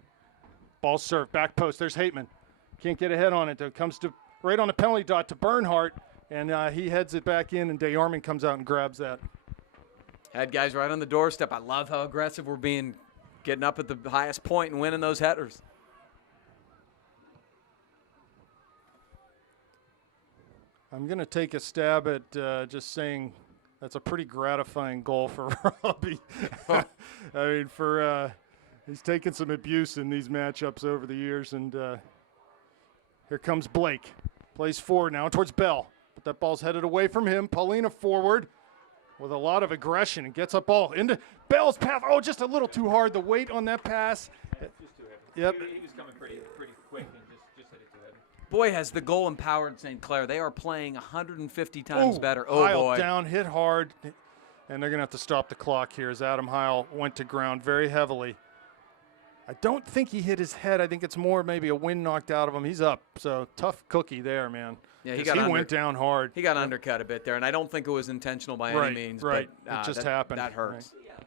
Ball served, back post. There's Hateman. Can't get ahead on it. It comes to right on the penalty dot to Bernhardt, and he heads it back in, and DeArmond comes out and grabs that. Had guys right on the doorstep. I love how aggressive we're being, getting up at the highest point and winning those headers. I'm going to take a stab at just saying that's a pretty gratifying goal for Robbie. I mean, he's taken some abuse in these matchups over the years, and here comes Blake. Plays forward now towards Bell, but that ball's headed away from him. Paulina forward with a lot of aggression and gets up ball into Bell's path. Oh, just a little too hard. The weight on that pass. Yeah, just too heavy. Yep. He was coming pretty quick and just hit it too heavy. Boy, has the goal empowered St. Clair. They are playing 150 times better. Oh, Heil boy. Down, hit hard, and they're going to have to stop the clock here as Adam Heil went to ground very heavily. I don't think he hit his head. I think it's more maybe a wind knocked out of him. He's up, so tough cookie there, man. Yeah, he went down hard. He got undercut a bit there, and I don't think it was intentional by any means. Right, but, it just happened. That hurts. Right.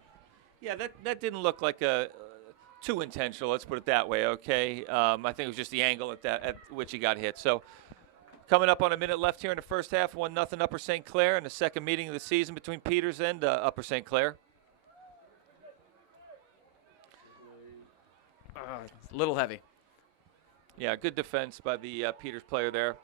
Yeah, that didn't look like too intentional. Let's put it that way. Okay, I think it was just the angle at which he got hit. So, coming up on a minute left here in the first half, 1-0 Upper St. Clair in the second meeting of the season between Peters and Upper St. Clair. A little heavy. Yeah, good defense by the Peters player there.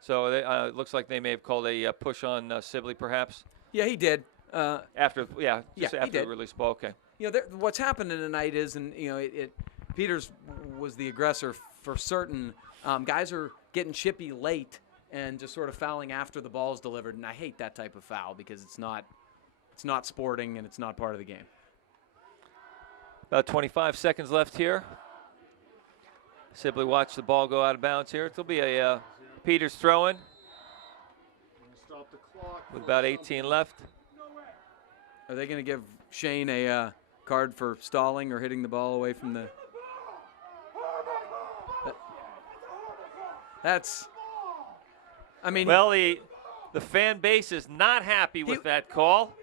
So it looks like they may have called a push on Sibley, perhaps. Yeah, he did. After he the did. release ball. Okay. You know, what's happening tonight is, and you know, Peters was the aggressor for certain. Guys are getting chippy late and just sort of fouling after the ball's delivered, and I hate that type of foul because it's not sporting and it's not part of the game. About 25 seconds left here. Sibley watch the ball go out of bounds here. It'll be a Peters throw-in with about 18 left. Are they going to give Shane a card for stalling or hitting the ball away from the... That's... I mean... Well, the fan base is not happy with that call.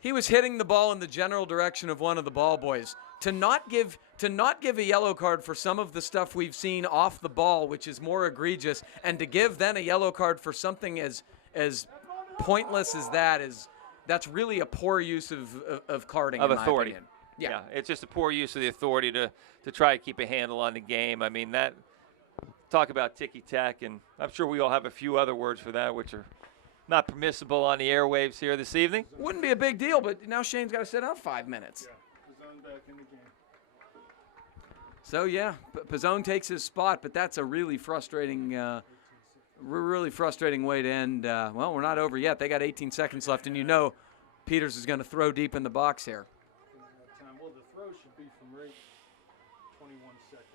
He was hitting the ball in the general direction of one of the ball boys. To not give a yellow card for some of the stuff we've seen off the ball, which is more egregious, and to give then a yellow card for something as pointless as that's really a poor use of carding, of in my authority. opinion. Yeah, it's just a poor use of the authority to try to keep a handle on the game. I mean, that talk about ticky-tack, and I'm sure we all have a few other words for that, which are not permissible on the airwaves here this evening. Wouldn't be a big deal, but now Shane's got to sit out 5 minutes. Yeah, Pizzone back in the game. So yeah, Pizzone takes his spot, but that's a really frustrating way to end. Well, we're not over yet. They got 18 seconds left, and you know Peters is going to throw deep in the box here. Well, the throw should be from right 21 seconds.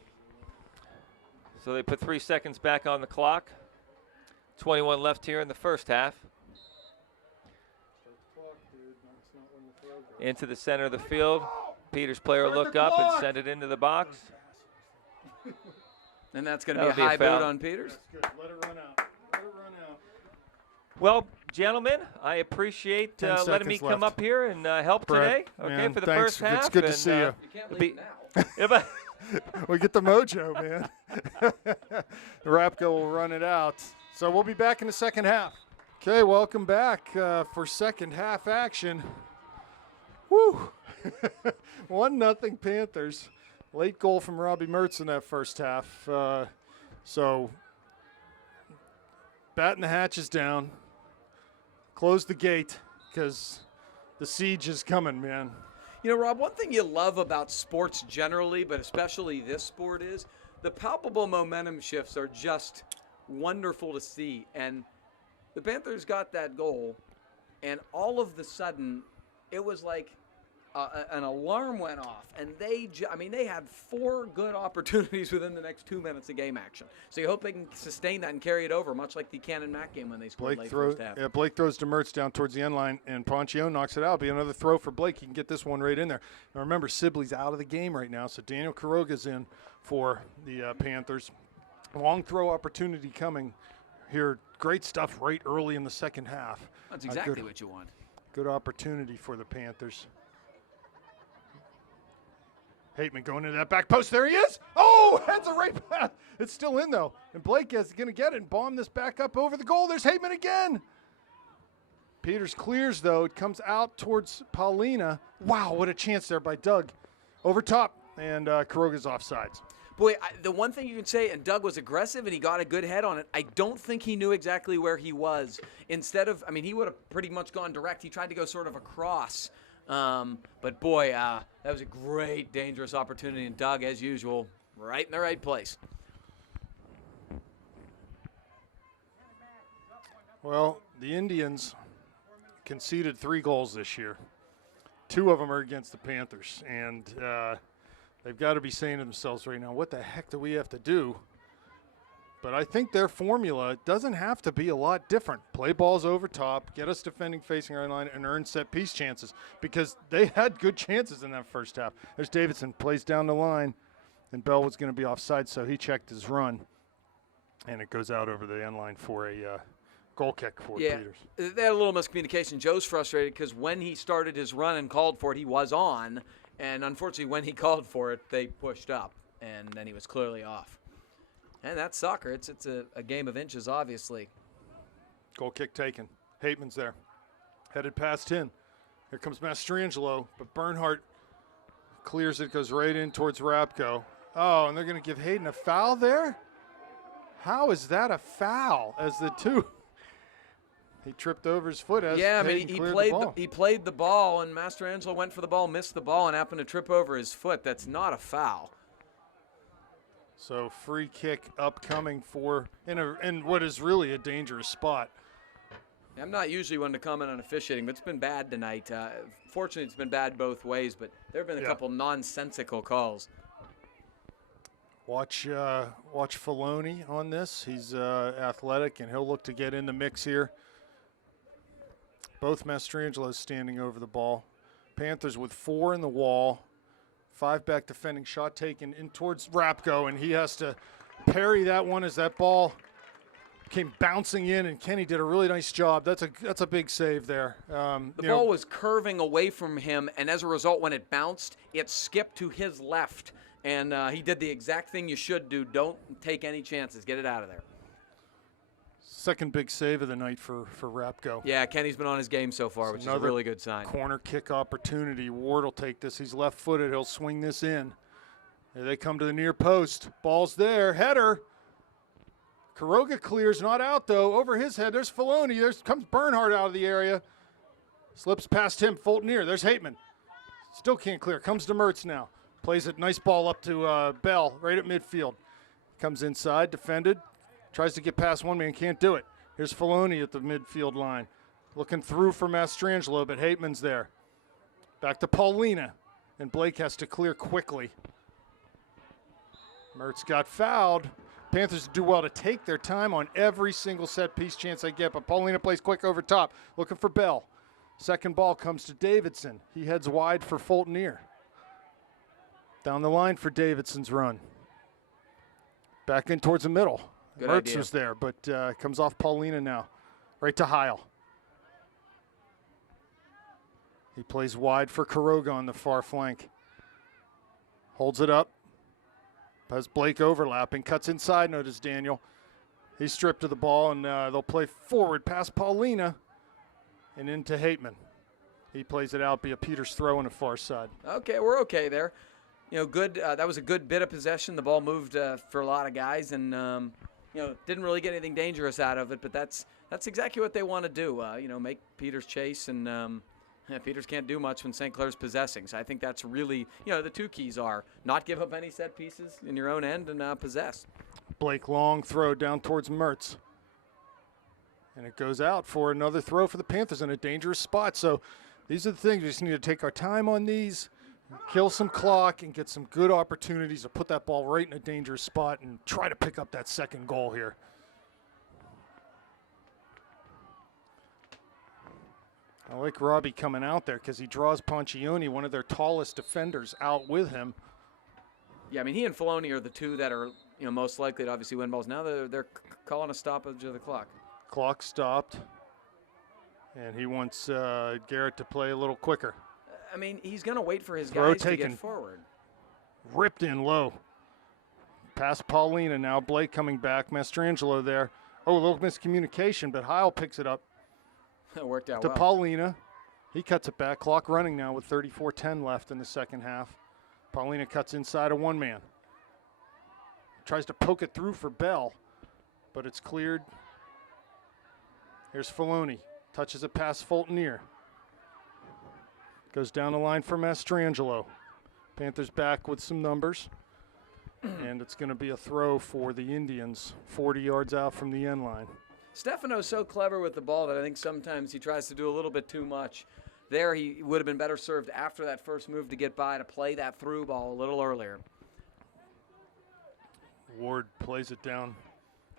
So they put 3 seconds back on the clock. 21 left here in the first half. Into the center of the field. Peters player look up and send it into the box. And that's going to be a high boot on Peters. That's good. Let it run out. Let it run out. Well, gentlemen, I appreciate 10 letting seconds me come left. up here and help today. Brett, Okay, man, for the thanks. first half. It's good to see you. You can't leave now. Yeah, but We get the mojo, man. Rapco will run it out. So we'll be back in the second half. Okay, welcome back for second half action. Woo! 1-0 Panthers. Late goal from Robbie Mertz in that first half. So batting the hatches down. Close the gate because the siege is coming, man. You know, Rob, one thing you love about sports generally, but especially this sport, is the palpable momentum shifts are just wonderful to see. And the Panthers got that goal, and all of the sudden, it was like an alarm went off, and they had 4 good opportunities within the next 2 minutes of game action. So you hope they can sustain that and carry it over, much like the Cannon Mac game when they scored late first half. Yeah, Blake throws to Mertz down towards the end line, and Ponchione knocks it out. It'll be another throw for Blake. He can get this one right in there. Now remember, Sibley's out of the game right now, so Daniel Quiroga's in for the Panthers. Long throw opportunity coming here. Great stuff right early in the second half. That's exactly what you want. Good opportunity for the Panthers. Hateman going into that back post. There he is. Oh, that's a right pass. It's still in, though. And Blake is going to get it and bomb this back up over the goal. There's Hateman again. Peters clears, though. It comes out towards Paulina. Wow, what a chance there by Doug. Over top, and Quiroga's offsides. Boy, the one thing you can say, and Doug was aggressive and he got a good head on it, I don't think he knew exactly where he was. Instead of, he would have pretty much gone direct. He tried to go sort of across. But boy, that was a great, dangerous opportunity. And Doug, as usual, right in the right place. Well, the Indians conceded 3 goals this year. 2 of them are against the Panthers. And they've got to be saying to themselves right now, what the heck do we have to do? But I think their formula doesn't have to be a lot different. Play balls over top, get us defending facing our line, and earn set-piece chances because they had good chances in that first half. There's Davidson, plays down the line, and Bell was going to be offside, so he checked his run, and it goes out over the end line for a goal kick for Peters. They had a little miscommunication. Joe's frustrated because when he started his run and called for it, he was on, and unfortunately when he called for it, they pushed up, and then he was clearly off. And that's soccer. It's a game of inches, obviously. Goal kick taken. Hateman's there. Headed past him. Here comes Mastrangelo, but Bernhardt clears it, goes right in towards Rapko. Oh, and they're going to give Hayden a foul there? How is that a foul? As the two, he tripped over his foot as Hayden he played the ball, and Mastrangelo went for the ball, missed the ball, and happened to trip over his foot. That's not a foul. So free kick upcoming in what is really a dangerous spot. I'm not usually one to comment on officiating, but it's been bad tonight. Fortunately, it's been bad both ways, but there have been a couple nonsensical calls. Watch Filoni on this. He's athletic, and he'll look to get in the mix here. Both Mastrangelo's standing over the ball. Panthers with 4 in the wall. 5 back defending, shot taken in towards Rapko, and he has to parry that one as that ball came bouncing in, and Kenny did a really nice job. That's a big save there. The ball was curving away from him, and as a result, when it bounced, it skipped to his left, and he did the exact thing you should do. Don't take any chances. Get it out of there. Second big save of the night for Rapko. Yeah, Kenny's been on his game so far, which is a really good sign. Corner kick opportunity. Ward will take this. He's left-footed. He'll swing this in. Here they come to the near post. Ball's there. Header. Quiroga clears. Not out, though. Over his head. There's Filoni. There comes Bernhardt out of the area. Slips past him. Fulton There's Hateman. Still can't clear. Comes to Mertz now. Plays it. Nice ball up to Bell right at midfield. Comes inside. Defended. Tries to get past one man, can't do it. Here's Filoni at the midfield line. Looking through for Mastrangelo, but Hateman's there. Back to Paulina, and Blake has to clear quickly. Mertz got fouled. Panthers do well to take their time on every single set-piece chance they get, but Paulina plays quick over top, looking for Bell. Second ball comes to Davidson. He heads wide for Fulton. Down the line for Davidson's run. Back in towards the middle. Good Mertz idea. was there, but comes off Paulina now. Right to Heil. He plays wide for Quiroga on the far flank. Holds it up. Has Blake overlapping. Cuts inside, notice Daniel. He's stripped of the ball, and they'll play forward past Paulina and into Hateman. He plays it out, be a Peters throw on the far side. Okay, we're okay there. Good. That was a good bit of possession. The ball moved for a lot of guys, and didn't really get anything dangerous out of it, but that's exactly what they want to do. Make Peters chase, and Peters can't do much when St. Clair's possessing. So I think that's really, the 2 keys are not give up any set pieces in your own end and possess. Blake long throw down towards Mertz. And it goes out for another throw for the Panthers in a dangerous spot. So These are the things we just need to take our time on these, kill some clock, and get some good opportunities to put that ball right in a dangerous spot and try to pick up that second goal here. I like Robbie coming out there because he draws Poncione, one of their tallest defenders, out with him. Yeah, I mean, he and Filoni are the two that are most likely to obviously win balls. Now they're calling a stoppage of the clock. Clock stopped, and he wants Garrett to play a little quicker. I mean, he's going to wait for his Throw guys to taken. get forward. Ripped in low. Past Paulina now. Blake coming back. Mastrangelo there. Oh, a little miscommunication, but Heil picks it up. That worked out To well. Paulina. He cuts it back. Clock running now with 34:10 left in the second half. Paulina cuts inside a one-man. Tries to poke it through for Bell, but it's cleared. Here's Filoni. Touches it past Fultonier. Goes down the line for Mastrangelo. Panthers back with some numbers. And it's going to be a throw for the Indians, 40 yards out from the end line. Stefano's so clever with the ball that I think sometimes he tries to do a little bit too much. There he would have been better served after that first move to get by to play that through ball a little earlier. Ward plays it down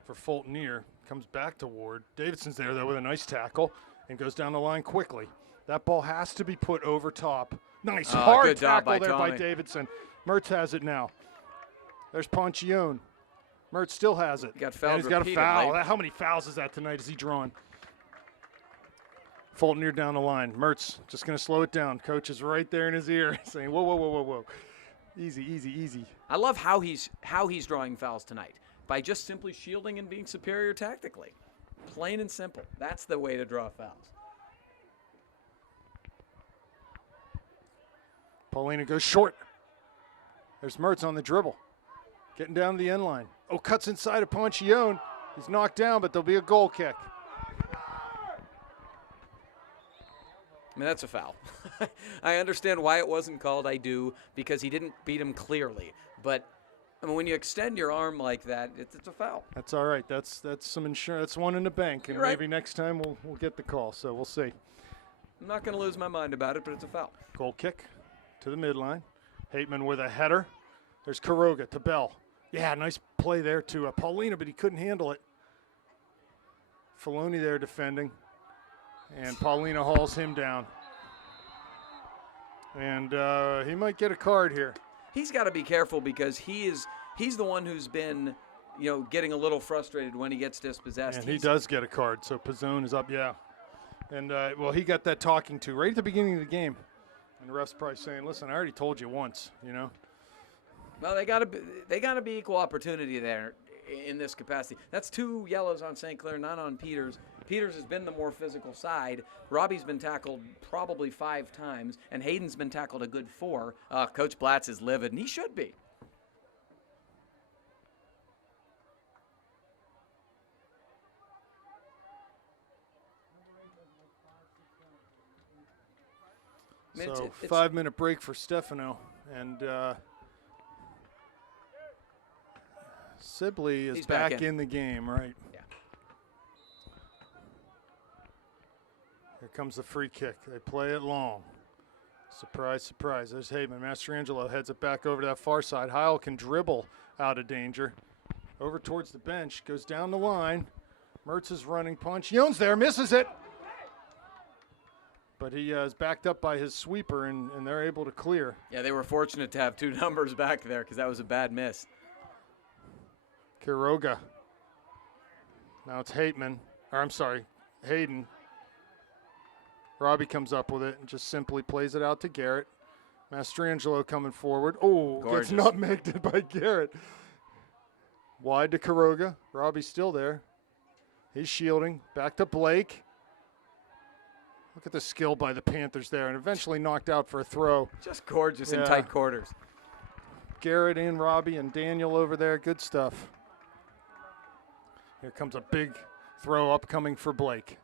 for Fultonier. Comes back to Ward. Davidson's there, though, with a nice tackle and goes down the line quickly. That ball has to be put over top. Nice hard good job tackle by there by Tommy. Davidson. Mertz has it now. There's Poncione. Mertz still has it. He got fouled And he's got a repeatedly. foul. How many fouls is that tonight? Is he drawing? Fultonier down the line. Mertz just going to slow it down. Coach is right there in his ear saying, whoa, whoa, whoa, whoa, whoa. Easy, easy, easy. I love how he's drawing fouls tonight by just simply shielding and being superior tactically. Plain and simple. That's the way to draw fouls. Paulina goes short. There's Mertz on the dribble. Getting down to the end line. Oh, cuts inside of Poncione. He's knocked down, but there'll be a goal kick. I mean, that's a foul. I understand why it wasn't called. I do, because he didn't beat him clearly. But I mean, when you extend your arm like that, it's a foul. That's all right. That's some insurance. That's one in the bank, and You're right. maybe next time we'll get the call. So we'll see. I'm not going to lose my mind about it, but it's a foul. Goal kick to the midline. Hateman with a header. There's Quiroga to Bell. Yeah, nice play there to Paulina, but he couldn't handle it. Filoni there defending. And Paulina hauls him down. And he might get a card here. He's got to be careful because he's the one who's been, getting a little frustrated when he gets dispossessed. And he does get a card, so Pizzone is up, yeah. And, he got that talking to right at the beginning of the game. And the ref's probably saying, listen, I already told you once, Well, they got to be equal opportunity there in this capacity. That's 2 yellows on St. Clair, none on Peters. Peters has been the more physical side. Robbie's been tackled probably 5 times, and Hayden's been tackled a good 4. Coach Blatz is livid, and he should be. I mean, So it's 5-minute break for Stefano. And Sibley is He's back back in. in the game, right? Yeah. Here comes the free kick. They play it long. Surprise, surprise. There's Hateman. Mastrangelo heads it back over to that far side. Heil can dribble out of danger. Over towards the bench. Goes down the line. Mertz is running. Poncione's there. Misses it. But he is backed up by his sweeper, and they're able to clear. Yeah, they were fortunate to have 2 numbers back there because that was a bad miss. Quiroga. Now it's Hayden. Robbie comes up with it and just simply plays it out to Garrett. Mastrangelo coming forward. Oh, Gorgeous. gets nutmegged by Garrett. Wide to Quiroga. Robbie's still there. He's shielding. Back to Blake. Look at the skill by the Panthers there, and eventually knocked out for a throw. Just gorgeous in Yeah. tight quarters. Garrett and Robbie and Daniel over there. Good stuff. Here comes a big throw upcoming for Blake.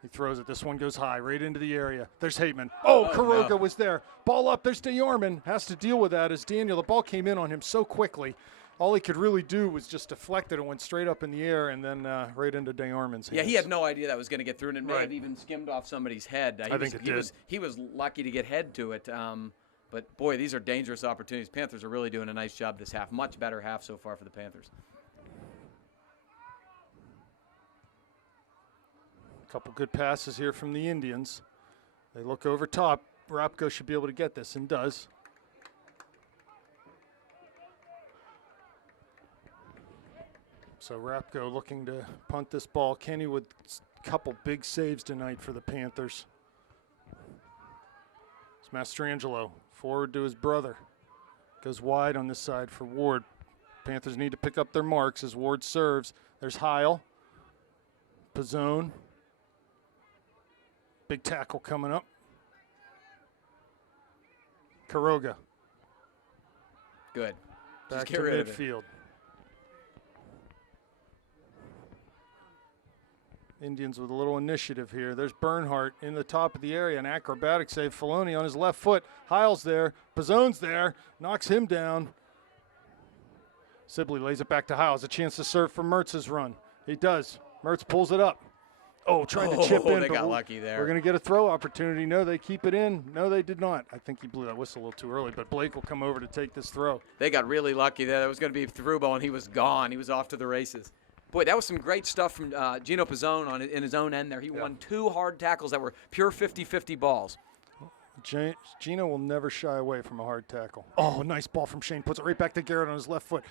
He throws it. This one goes high, right into the area. There's Hateman. Oh, Quiroga no. was there. Ball up. There's DeYorman. Has to deal with that as Daniel. The ball came in on him so quickly. all he could really do was just deflect it and went straight up in the air and then right into DeArmond's hands. Yeah, he had no idea that was going to get through, and it may Right. have even skimmed off somebody's head. I think it did. He was lucky to get head to it. But, boy, these are dangerous opportunities. Panthers are really doing a nice job this half. Much better half so far for the Panthers. A couple good passes here from the Indians. They look over top. Rapko should be able to get this, and does. So Rapko looking to punt this ball. Kenny with a couple big saves tonight for the Panthers. It's Mastrangelo forward to his brother. Goes wide on this side for Ward. Panthers need to pick up their marks as Ward serves. There's Heil. Pizzone. Big tackle coming up. Quiroga. Good. Back Just get to rid of it. midfield. Indians with a little initiative here. There's Bernhardt in the top of the area. An acrobatic save. Filoni on his left foot. Heil's there. Pizzone's there. Knocks him down. Sibley lays it back to Heil. Has a chance to serve for Mertz's run. He does. Mertz pulls it up. Oh, trying to chip in. They but got lucky there. We're going to get a throw opportunity. No, they keep it in. No, they did not. I think he blew that whistle a little too early, but Blake will come over to take this throw. They got really lucky there. That was going to be through ball, and he was gone. He was off to the races. Boy, that was some great stuff from Gino Pizzone in his own end there. He won 2 hard tackles that were pure 50-50 balls. Gino will never shy away from a hard tackle. Oh, nice ball from Shane. Puts it right back to Garrett on his left foot.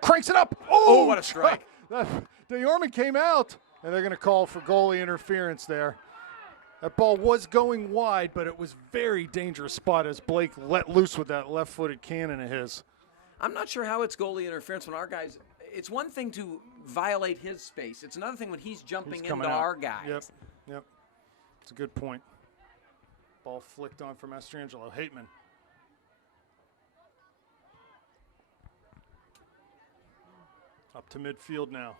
Cranks it up. Oh, what a strike. DeArmond came out, and they're going to call for goalie interference there. That ball was going wide, but it was very dangerous spot as Blake let loose with that left-footed cannon of his. I'm not sure how it's goalie interference when our guys – it's one thing to violate his space. It's another thing when he's jumping into out. our guys. Yep. It's a good point. Ball flicked on for Mastrangelo. Hateman. Up to midfield now.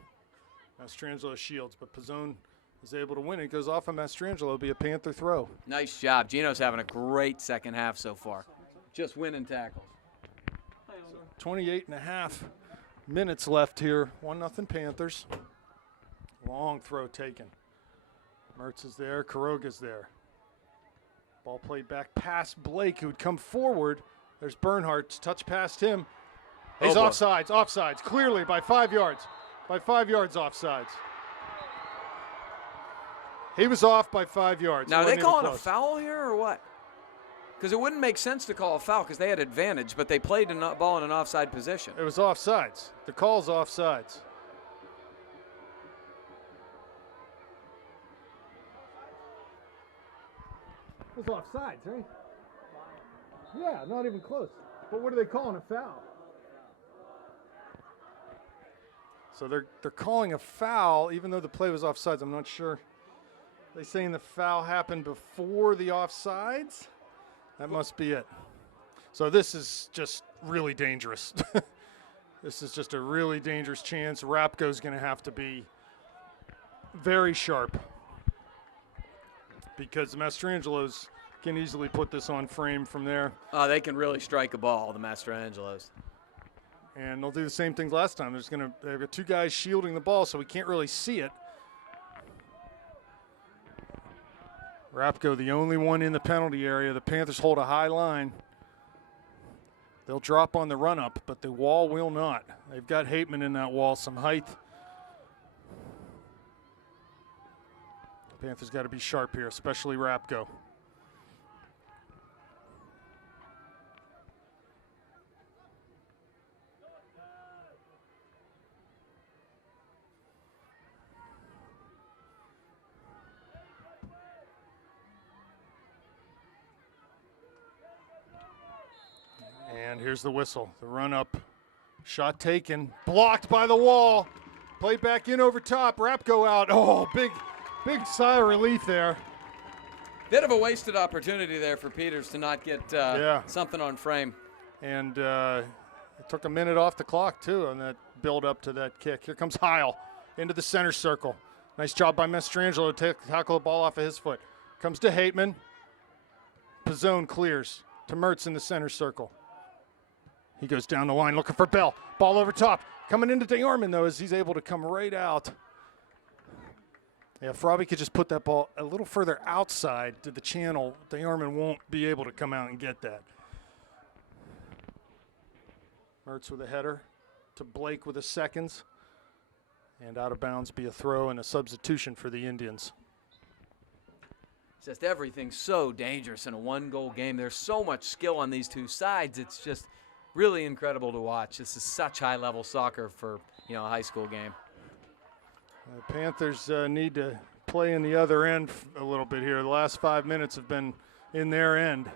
Mastrangelo shields, but Pizzone is able to win. It goes off of Mastrangelo. It'll be a Panther throw. Nice job. Gino's having a great second half so far. Just winning tackles. 28 and a half minutes left here. 1-0 Panthers. Long throw taken. Mertz is there. Quiroga's there. Ball played back past Blake, who would come forward. There's Bernhardt. Touch past him. He's offsides. Offsides. Clearly by 5 yards. By 5 yards offsides. He was off by 5 yards. Now, are they calling a foul here or what? Because it wouldn't make sense to call a foul because they had advantage, but they played the ball in an offside position. It was offsides. The call's offsides. It was offsides, right? Yeah, not even close. But what are they calling a foul? So they're calling a foul, even though the play was offsides. I'm not sure. They saying the foul happened before the offsides? That must be it. So this is just really dangerous. This is just a really dangerous chance. Rapko's going to have to be very sharp because the Mastrangelos can easily put this on frame from there. They can really strike a ball, the Mastrangelos. And they'll do the same thing last time. They've got 2 guys shielding the ball, so we can't really see it. Rapko, the only one in the penalty area. The Panthers hold a high line. They'll drop on the run-up, but the wall will not. They've got Hateman in that wall, some height. Panthers got to be sharp here, especially Rapko. And here's the whistle. The run up. Shot taken. Blocked by the wall. Played back in over top. Rapko out. Oh, big sigh of relief there. Bit of a wasted opportunity there for Peters to not get something on frame. And it took a minute off the clock, too, on that build up to that kick. Here comes Heil into the center circle. Nice job by Mastrangelo to tackle the ball off of his foot. Comes to Hateman. Pizzone clears to Mertz in the center circle. He goes down the line looking for Bell. Ball over top. Coming into DeOrman, though, as he's able to come right out. Yeah, if Robbie could just put that ball a little further outside to the channel, DeOrman won't be able to come out and get that. Mertz with a header to Blake with the seconds. And out of bounds be a throw and a substitution for the Indians. Just everything's so dangerous in a one-goal game. There's so much skill on these two sides. It's just really incredible to watch. This is such high-level soccer for, a high school game. The Panthers need to play in the other end a little bit here. The last 5 minutes have been in their end.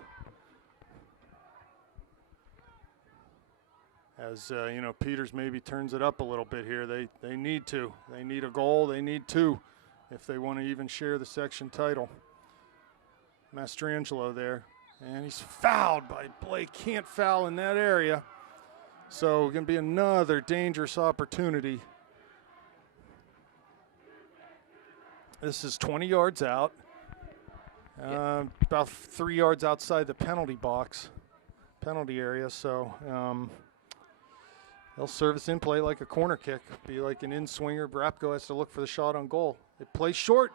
As, Peters maybe turns it up a little bit here. They need to. They need a goal. They need two if they want to even share the section title. Mastrangelo there. And he's fouled by Blake. Can't foul in that area. So going to be another dangerous opportunity. This is 20 yards out. About 3 yards outside the penalty area. So they'll service in play like a corner kick. Be like an in-swinger. Brapko has to look for the shot on goal. It plays short.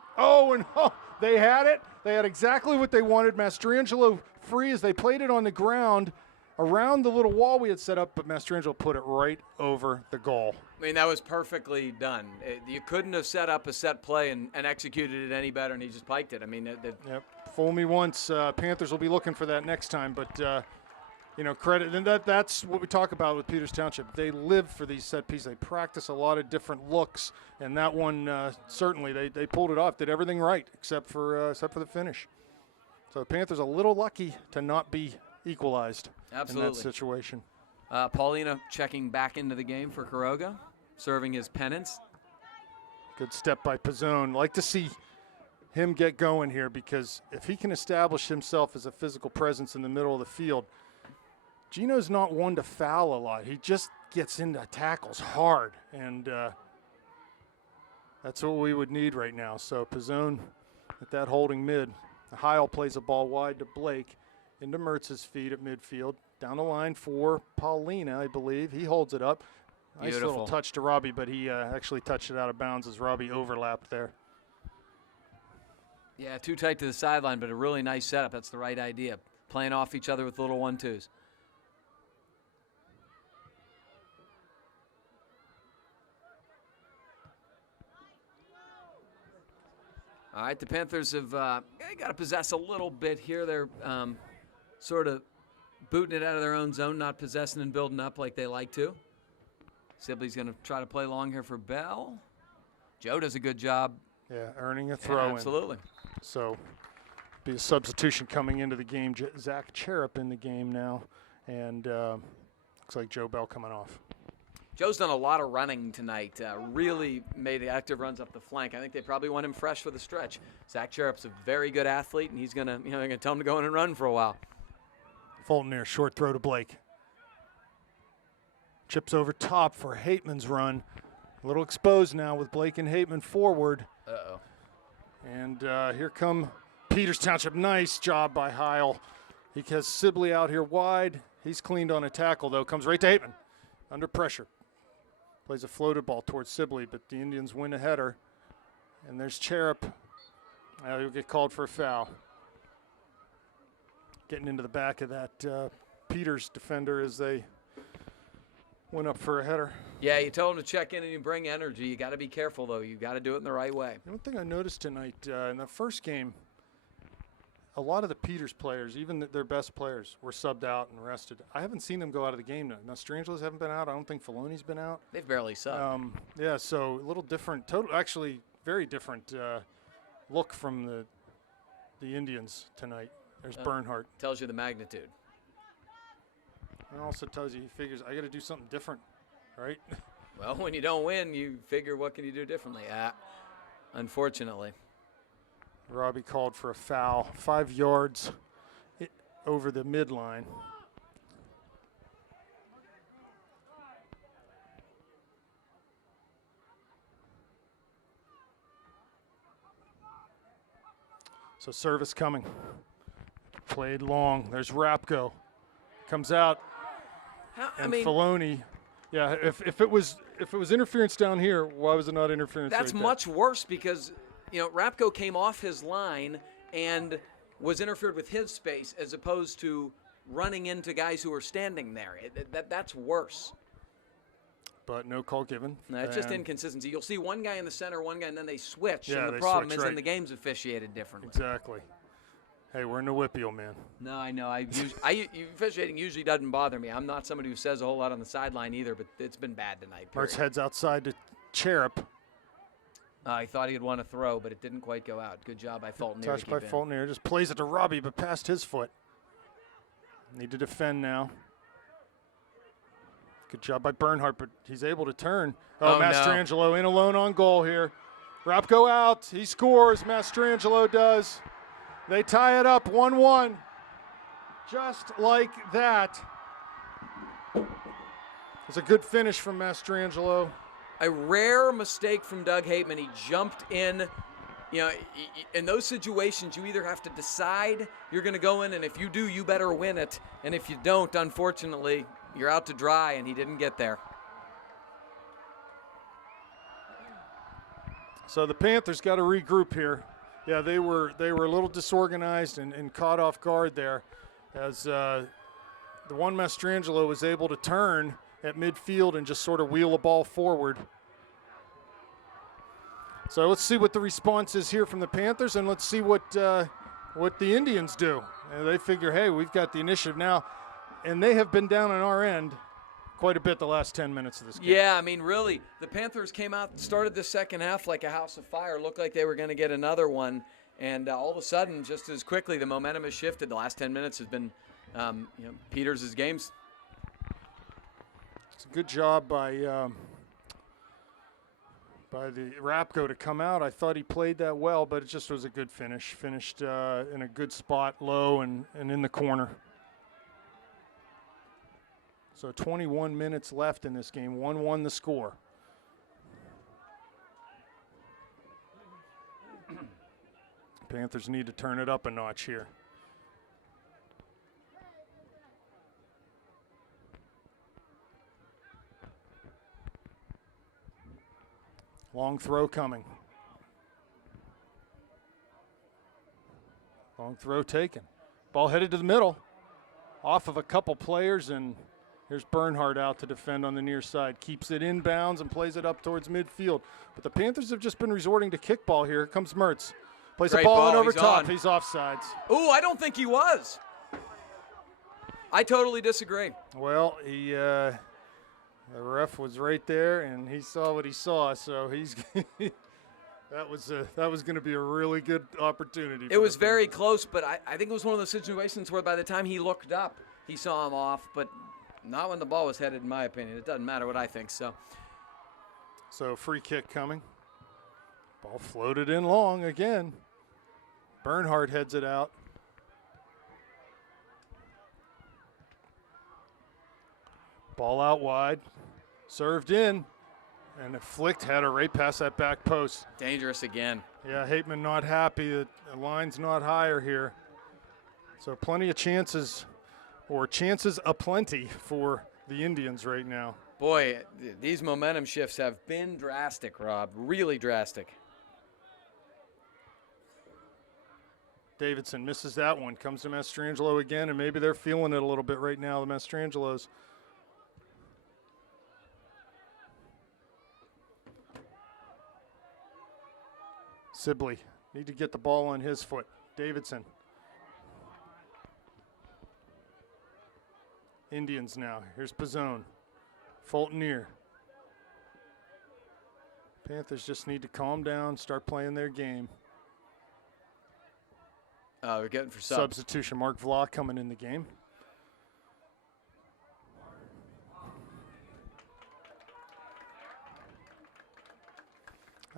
They had it. They had exactly what they wanted. Mastrangelo free as they played it on the ground around the little wall we had set up, but Mastrangelo put it right over the goal. I mean, that was perfectly done. You couldn't have set up a set play and executed it any better, and he just piked it. I mean, Yep. Fool me once. Panthers will be looking for that next time, but credit. And that's what we talk about with Peters Township. They live for these set pieces. They practice a lot of different looks, and that one certainly they pulled it off. Did everything right except for the finish. So the Panthers a little lucky to not be equalized in that situation. Paulina checking back into the game for Quiroga, serving his penance. Good step by Pizzone. Like to see him get going here, because if he can establish himself as a physical presence in the middle of the field, Gino's not one to foul a lot. He just gets into tackles hard, and that's what we would need right now. So Pizzone at that holding mid. Heil plays a ball wide to Blake, into Mertz's feet at midfield. Down the line for Paulina, I believe. He holds it up. Nice Beautiful. little touch to Robbie, but he actually touched it out of bounds as Robbie overlapped there. Yeah, too tight to the sideline, but a really nice setup. That's the right idea. Playing off each other with little 1-2s. All right, the Panthers have got to possess a little bit here. They're sort of booting it out of their own zone, not possessing and building up like they like to. Sibley's going to try to play long here for Bell. Joe does a good job. Yeah, earning a throw. Absolutely. So be a substitution coming into the game. Zach Cherub in the game now, and looks like Joe Bell coming off. Joe's done a lot of running tonight, really made active runs up the flank. I think they probably want him fresh for the stretch. Zach Cherub's a very good athlete, and he's going to, they're going to tell him to go in and run for a while. Fulton there, short throw to Blake. Chips over top for Hateman's run. A little exposed now with Blake and Hateman forward. Uh-oh. And here come Peters Township. Nice job by Heil. He has Sibley out here wide. He's cleaned on a tackle, though. Comes right to Hateman. Under pressure. Plays a floated ball towards Sibley, but the Indians win a header. And there's Cherub. He'll get called for a foul. Getting into the back of that Peters defender as they went up for a header. Yeah, you told him to check in and you bring energy. You got to be careful, though. You got to do it in the right way. One thing I noticed tonight in the first game, a lot of the Peters players, even their best players, were subbed out and rested. I haven't seen them go out of the game now. Strangelos haven't been out. I don't think Filoni's been out. They've barely subbed. Yeah, so a little different, actually very different look from the Indians tonight. There's Bernhardt. Tells you the magnitude. And also tells you he figures, I got to do something different, right? Well, when you don't win, you figure, what can you do differently? Unfortunately. Robbie called for a foul, 5 yards over the midline. So service coming. Played long. There's Rapko. Comes out. And Filoni, yeah, if it was interference down here, why was it not interference? That's right much worse because Rapco came off his line and was interfered with his space as opposed to running into guys who were standing there. That's worse. But no call given. No, it's just inconsistency. You'll see one guy in the center, one guy, and then they switch. Yeah, and the they problem switch, is right. then the game's officiated differently. Exactly. Hey, we're in the whippeal, man. No, I know. Officiating usually doesn't bother me. I'm not somebody who says a whole lot on the sideline either, but it's been bad tonight. Mertz heads outside to Cherub. I thought he'd want to throw, but it didn't quite go out. Good job by Fulton. Touched by Fulton. Just plays it to Robbie, but past his foot. Need to defend now. Good job by Bernhardt, but he's able to turn. Oh, Mastrangelo in alone on goal here. Rapco out. He scores. Mastrangelo does. They tie it up 1-1. Just like that. It's a good finish from Mastrangelo. A rare mistake from Doug Hateman. He jumped in. In those situations, you either have to decide you're going to go in, and if you do, you better win it. And if you don't, unfortunately, you're out to dry, and he didn't get there. So the Panthers got to regroup here. Yeah, they were a little disorganized and caught off guard there as the one Mastrangelo was able to turn at midfield and just sort of wheel a ball forward. So let's see what the response is here from the Panthers, and let's see what the Indians do. And they figure, hey, we've got the initiative now, and they have been down on our end quite a bit the last 10 minutes of this game. Yeah, I mean, really, the Panthers came out, started the second half like a house of fire, looked like they were going to get another one, and all of a sudden, just as quickly, the momentum has shifted. The last 10 minutes has been, Peters' games. It's a good job by the Rapco to come out. I thought he played that well, but it just was a good finish. Finished in a good spot, low and in the corner. So 21 minutes left in this game, 1-1 the score. Panthers need to turn it up a notch here. Long throw coming. Long throw taken. Ball headed to the middle. Off of a couple players, and here's Bernhardt out to defend on the near side. Keeps it inbounds and plays it up towards midfield. But the Panthers have just been resorting to kickball here. Here comes Mertz. Plays a ball in over top. He's offsides. Ooh, I don't think he was. I totally disagree. Well, the ref was right there, and he saw what he saw. So he's that was going to be a really good opportunity. It was very close, but I think it was one of those situations where by the time he looked up, he saw him off, but not when the ball was headed, in my opinion. It doesn't matter what I think. So free kick coming. Ball floated in long again. Bernhardt heads it out. Ball out wide. Served in. And a flicked header right past that back post. Dangerous again. Yeah, Hateman not happy that the line's not higher here. So plenty of chances, or chances aplenty for the Indians right now. Boy, these momentum shifts have been drastic, Rob. Really drastic. Davidson misses that one. Comes to Mastrangelo again, and maybe they're feeling it a little bit right now, the Mastrangelos. Sibley, need to get the ball on his foot. Davidson. Indians now. Here's Pizzone. Fulton near. Panthers just need to calm down, start playing their game. We're getting for subs. Substitution. Mark Vlock coming in the game.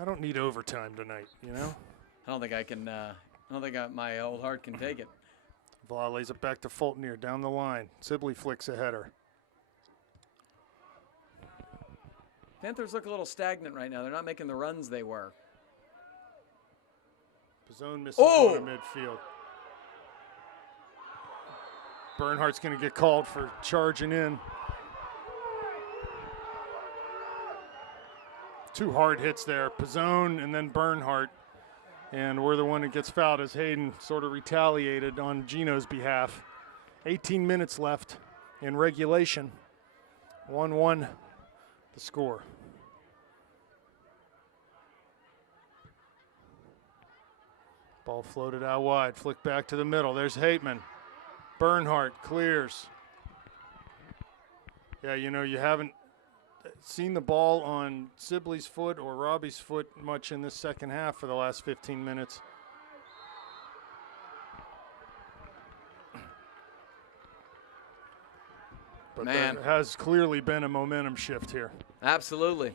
I don't need overtime tonight, you know? I don't think I can. I don't think my old heart can take it. Vla lays it back to Fulton here, down the line. Sibley flicks a header. Panthers look a little stagnant right now. They're not making the runs they were. Pizzone misses one in midfield. Bernhardt's going to get called for charging in. Two hard hits there, Pizzone and then Bernhardt. And we're the one that gets fouled as Hayden sort of retaliated on Gino's behalf. 18 minutes left in regulation. 1-1 the score. Ball floated out wide, flick back to the middle. There's Hateman. Bernhardt clears. Yeah, you know, you haven't seen the ball on Sibley's foot or Robbie's foot much in this second half for the last 15 minutes. But Man, there has clearly been a momentum shift here. Absolutely.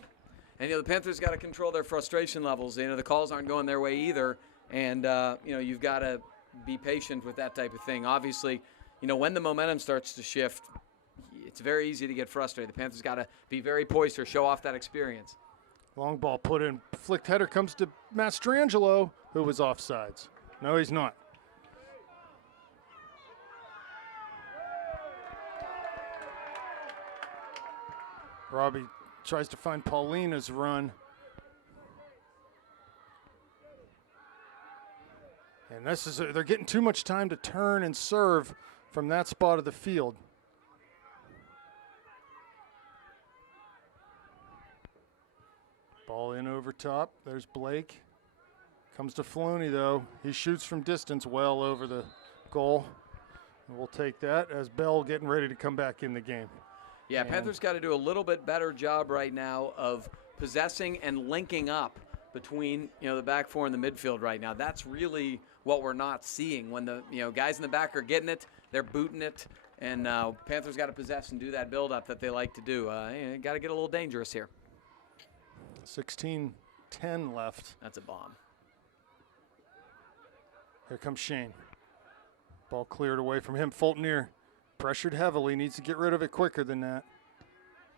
And, you know, the Panthers got to control their frustration levels. You know, the calls aren't going their way either. And, you know, you've got to be patient with that type of thing. Obviously, you know, when the momentum starts to shift, it's very easy to get frustrated. The Panthers got to be very poised or show off that experience. Long ball put in. Flicked header comes to Mastrangelo, who was offsides. No, he's not. Robbie tries to find Paulina's run. And this is they're getting too much time to turn and serve from that spot of the field. Ball in over top. There's Blake. Comes to Filoni, though. He shoots from distance well over the goal. And we'll take that as Bell getting ready to come back in the game. Yeah, And Panthers got to do a little bit better job right now of possessing and linking up between, you know, the back four and the midfield right now. That's really what we're not seeing. When the, you know, guys in the back are getting it, they're booting it, and Panthers got to possess and do that build-up that they like to do. Got to get a little dangerous here. 16-10 left. That's a bomb. Here comes Shane. Ball cleared away from him. Fultonier pressured heavily, needs to get rid of it quicker than that.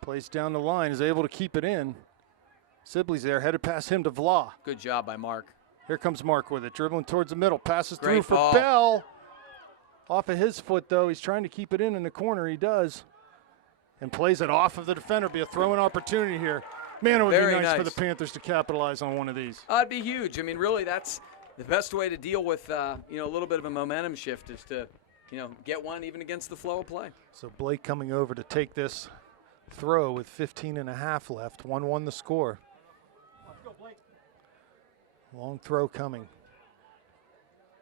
Plays down the line, is able to keep it in. Sibley's there, headed past him to Vla. Good job by Mark. Here comes Mark with it, dribbling towards the middle, passes Great through for ball. Bell. Off of his foot, though, he's trying to keep it in the corner, he does. And plays it off of the defender, be a throw-in opportunity here. Man, it would Very be nice for nice. the Panthers to capitalize on one of these. It'd be huge. I mean, really, that's the best way to deal with, you know, a little bit of a momentum shift is to, you know, get one even against the flow of play. So Blake coming over to take this throw with 15 and a half left. 1-1 the score. Long throw coming.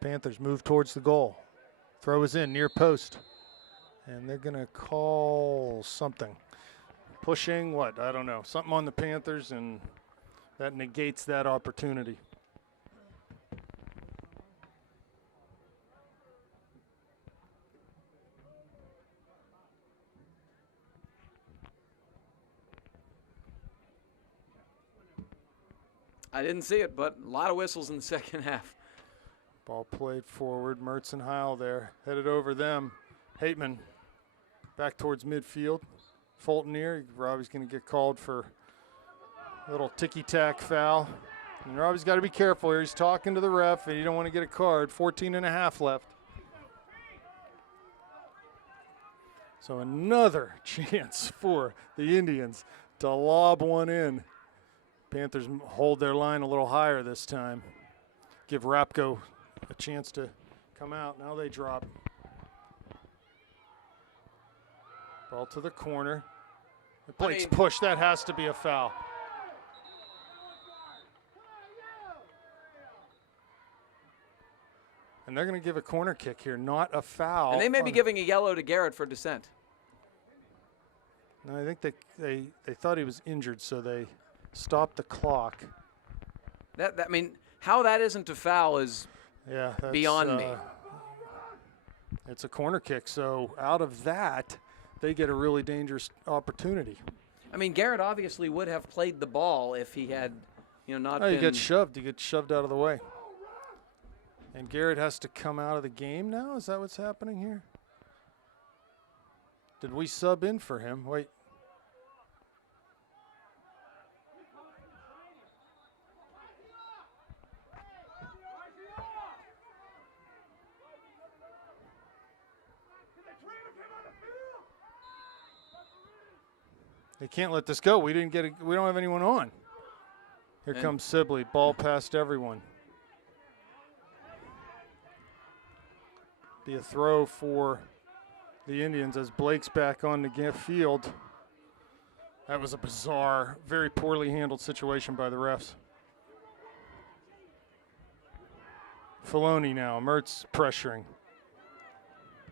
Panthers move towards the goal. Throw is in, near post. And they're going to call something. Pushing, what? I don't know. Something on the Panthers, and that negates that opportunity. I didn't see it, but a lot of whistles in the second half. Ball played forward. Mertz and Heil there. Headed over them. Hateman back towards midfield. Fultonier. Robbie's going to get called for a little ticky-tack foul. And Robbie's got to be careful here. He's talking to the ref, and you don't want to get a card. 14 and a half left. So another chance for the Indians to lob one in. Panthers hold their line a little higher this time. Give Rapko a chance to come out. Now they drop. Ball to the corner. Blake's push. That has to be a foul. And they're going to give a corner kick here, not a foul. And they may be giving a yellow to Garrett for dissent. No, I think they thought he was injured, so they stopped the clock. That I mean, how that isn't a foul is That's beyond me. It's a corner kick, so out of that, they get a really dangerous opportunity. I mean, Garrett obviously would have played the ball if he had, you know, not been. He gets shoved. He gets shoved out of the way. And Garrett has to come out of the game now? Is that what's happening here? Did we sub in for him? Wait. They can't let this go. We don't have anyone on. Here comes Sibley. Ball past everyone. Be a throw for the Indians as Blake's back on the field. That was a bizarre, very poorly handled situation by the refs. Filoni now. Mertz pressuring.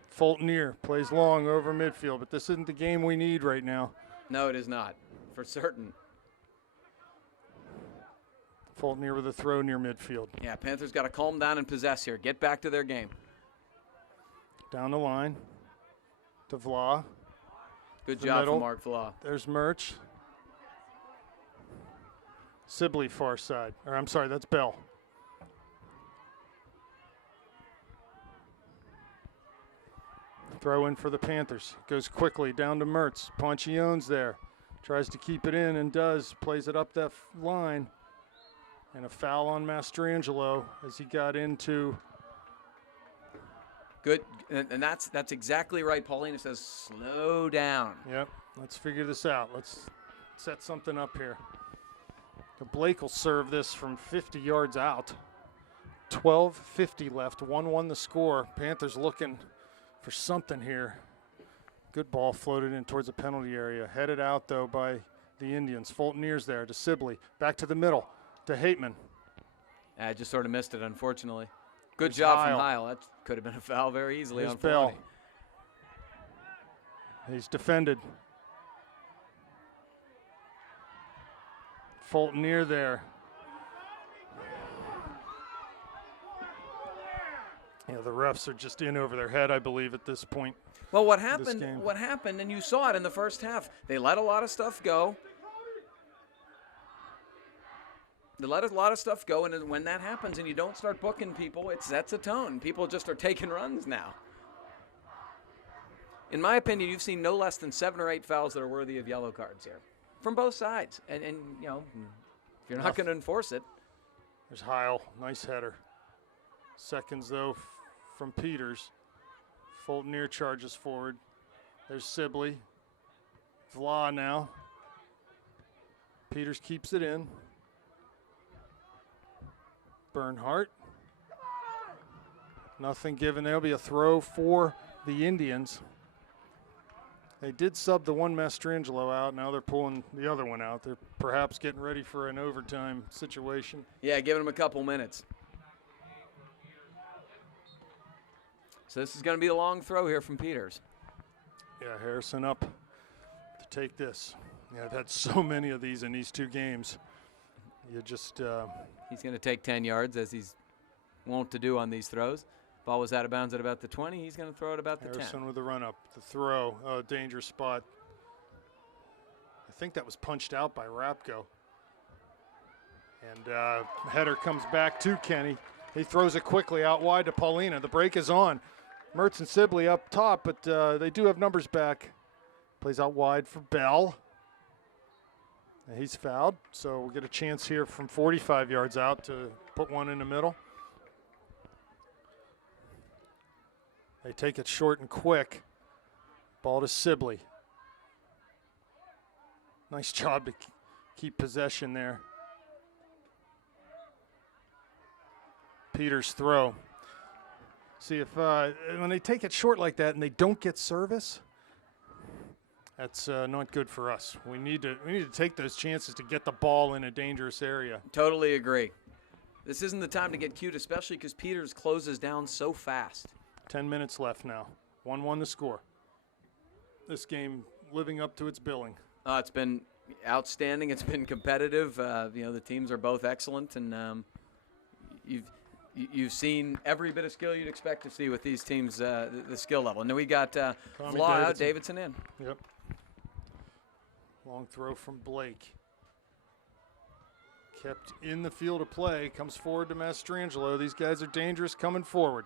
Fulton plays long over midfield, but this isn't the game we need right now. No, it is not, for certain. Fulton with a throw near midfield. Yeah, Panthers got to calm down and possess here. Get back to their game. Down the line to Vla. Good job from Mark Vla. There's Mertz. Sibley far side. Or I'm sorry, that's Bell. Throw in for the Panthers. Goes quickly down to Mertz. Ponchione's there. Tries to keep it in and does. Plays it up that line. And a foul on Mastrangelo as he got into. Good, and that's exactly right. Paulina says slow down. Yep, let's figure this out. Let's set something up here. Blake will serve this from 50 yards out. 12:50 left, 1-1 the score. Panthers looking for something here. Good ball floated in towards the penalty area. Headed out, though, by the Indians. Fultoneer's there to Sibley. Back to the middle to Hateman. I just sort of missed it, unfortunately. Good There's job Heil. from Heil. That could have been a foul very easily There's on Bell. Filoni. He's defended. Fultoneer there. Yeah, the refs are just in over their head, I believe, at this point. Well, what This game. happened, and you saw it in the first half, they let a lot of stuff go. They let a lot of stuff go, and when that happens and you don't start booking people, it sets a tone. People just are taking runs now. In my opinion, you've seen no less than 7 or 8 fouls that are worthy of yellow cards here from both sides. And you know, if you're not going to enforce it. There's Heil, nice header. Seconds, though, from Peters. Fultoneer charges forward. There's Sibley. Vla now. Peters keeps it in. Bernhardt. Nothing given. There'll be a throw for the Indians. They did sub the one Mastrangelo out. Now they're pulling the other one out. They're perhaps getting ready for an overtime situation. Yeah, giving them a couple minutes. So this is going to be a long throw here from Peters. Yeah, Harrison up to take this. Yeah, I've had so many of these in these 2 games. You just He's going to take 10 yards, as he's wont to do on these throws. Ball was out of bounds at about the 20. He's going to throw it about the 10. Harrison with the run up, the throw, dangerous spot. I think that was punched out by Rapko. And header comes back to Kenny. He throws it quickly out wide to Paulina. The break is on. Mertz and Sibley up top, but they do have numbers back. Plays out wide for Bell. And he's fouled, so we'll get a chance here from 45 yards out to put one in the middle. They take it short and quick. Ball to Sibley. Nice job to keep possession there. Peters throw. See if when they take it short like that and they don't get service, that's not good for us. We need to take those chances to get the ball in a dangerous area. Totally agree. This isn't the time to get cute, especially because Peters closes down so fast. 10 minutes left now. 1-1 the score. This game living up to its billing. It's been outstanding. It's been competitive. The teams are both excellent, and you've seen every bit of skill you'd expect to see with these teams, the skill level. And then we got Vla out, Davidson in. Yep. Long throw from Blake. Kept in the field of play. Comes forward to Mastrangelo. These guys are dangerous coming forward.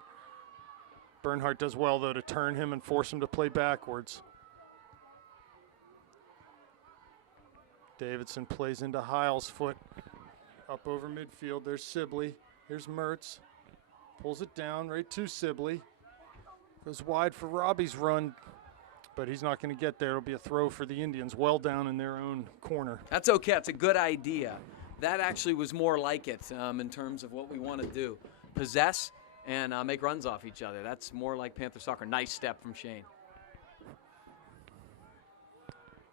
Bernhardt does well, though, to turn him and force him to play backwards. Davidson plays into Heil's foot. Up over midfield. There's Sibley. Here's Mertz. Pulls it down right to Sibley. Goes wide for Robbie's run, but he's not going to get there. It'll be a throw for the Indians, well down in their own corner. That's okay. It's a good idea. that actually was more like it in terms of what we want to do. Possess and make runs off each other. That's more like Panther soccer. Nice step from Shane.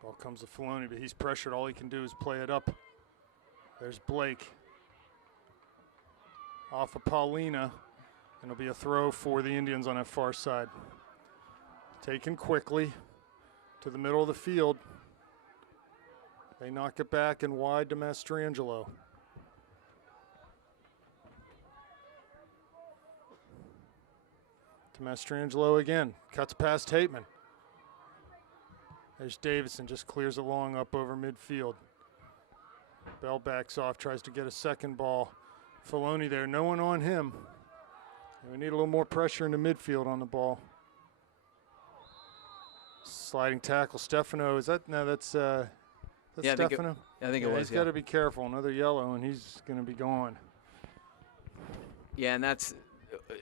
Ball comes to Filoni, but he's pressured. All he can do is play it up. There's Blake. Off of Paulina. And it'll be a throw for the Indians on that far side. Taken quickly to the middle of the field. They knock it back and wide to Mastrangelo. To Mastrangelo again. Cuts past Hateman. There's Davidson, just clears it long up over midfield. Bell backs off, tries to get a second ball. Filoni there, no one on him. We need a little more pressure in the midfield on the ball. Sliding tackle, Stefano, is that, no, that's Stefano? I think it was, He's got to be careful, another yellow, and he's going to be gone. Yeah, and it's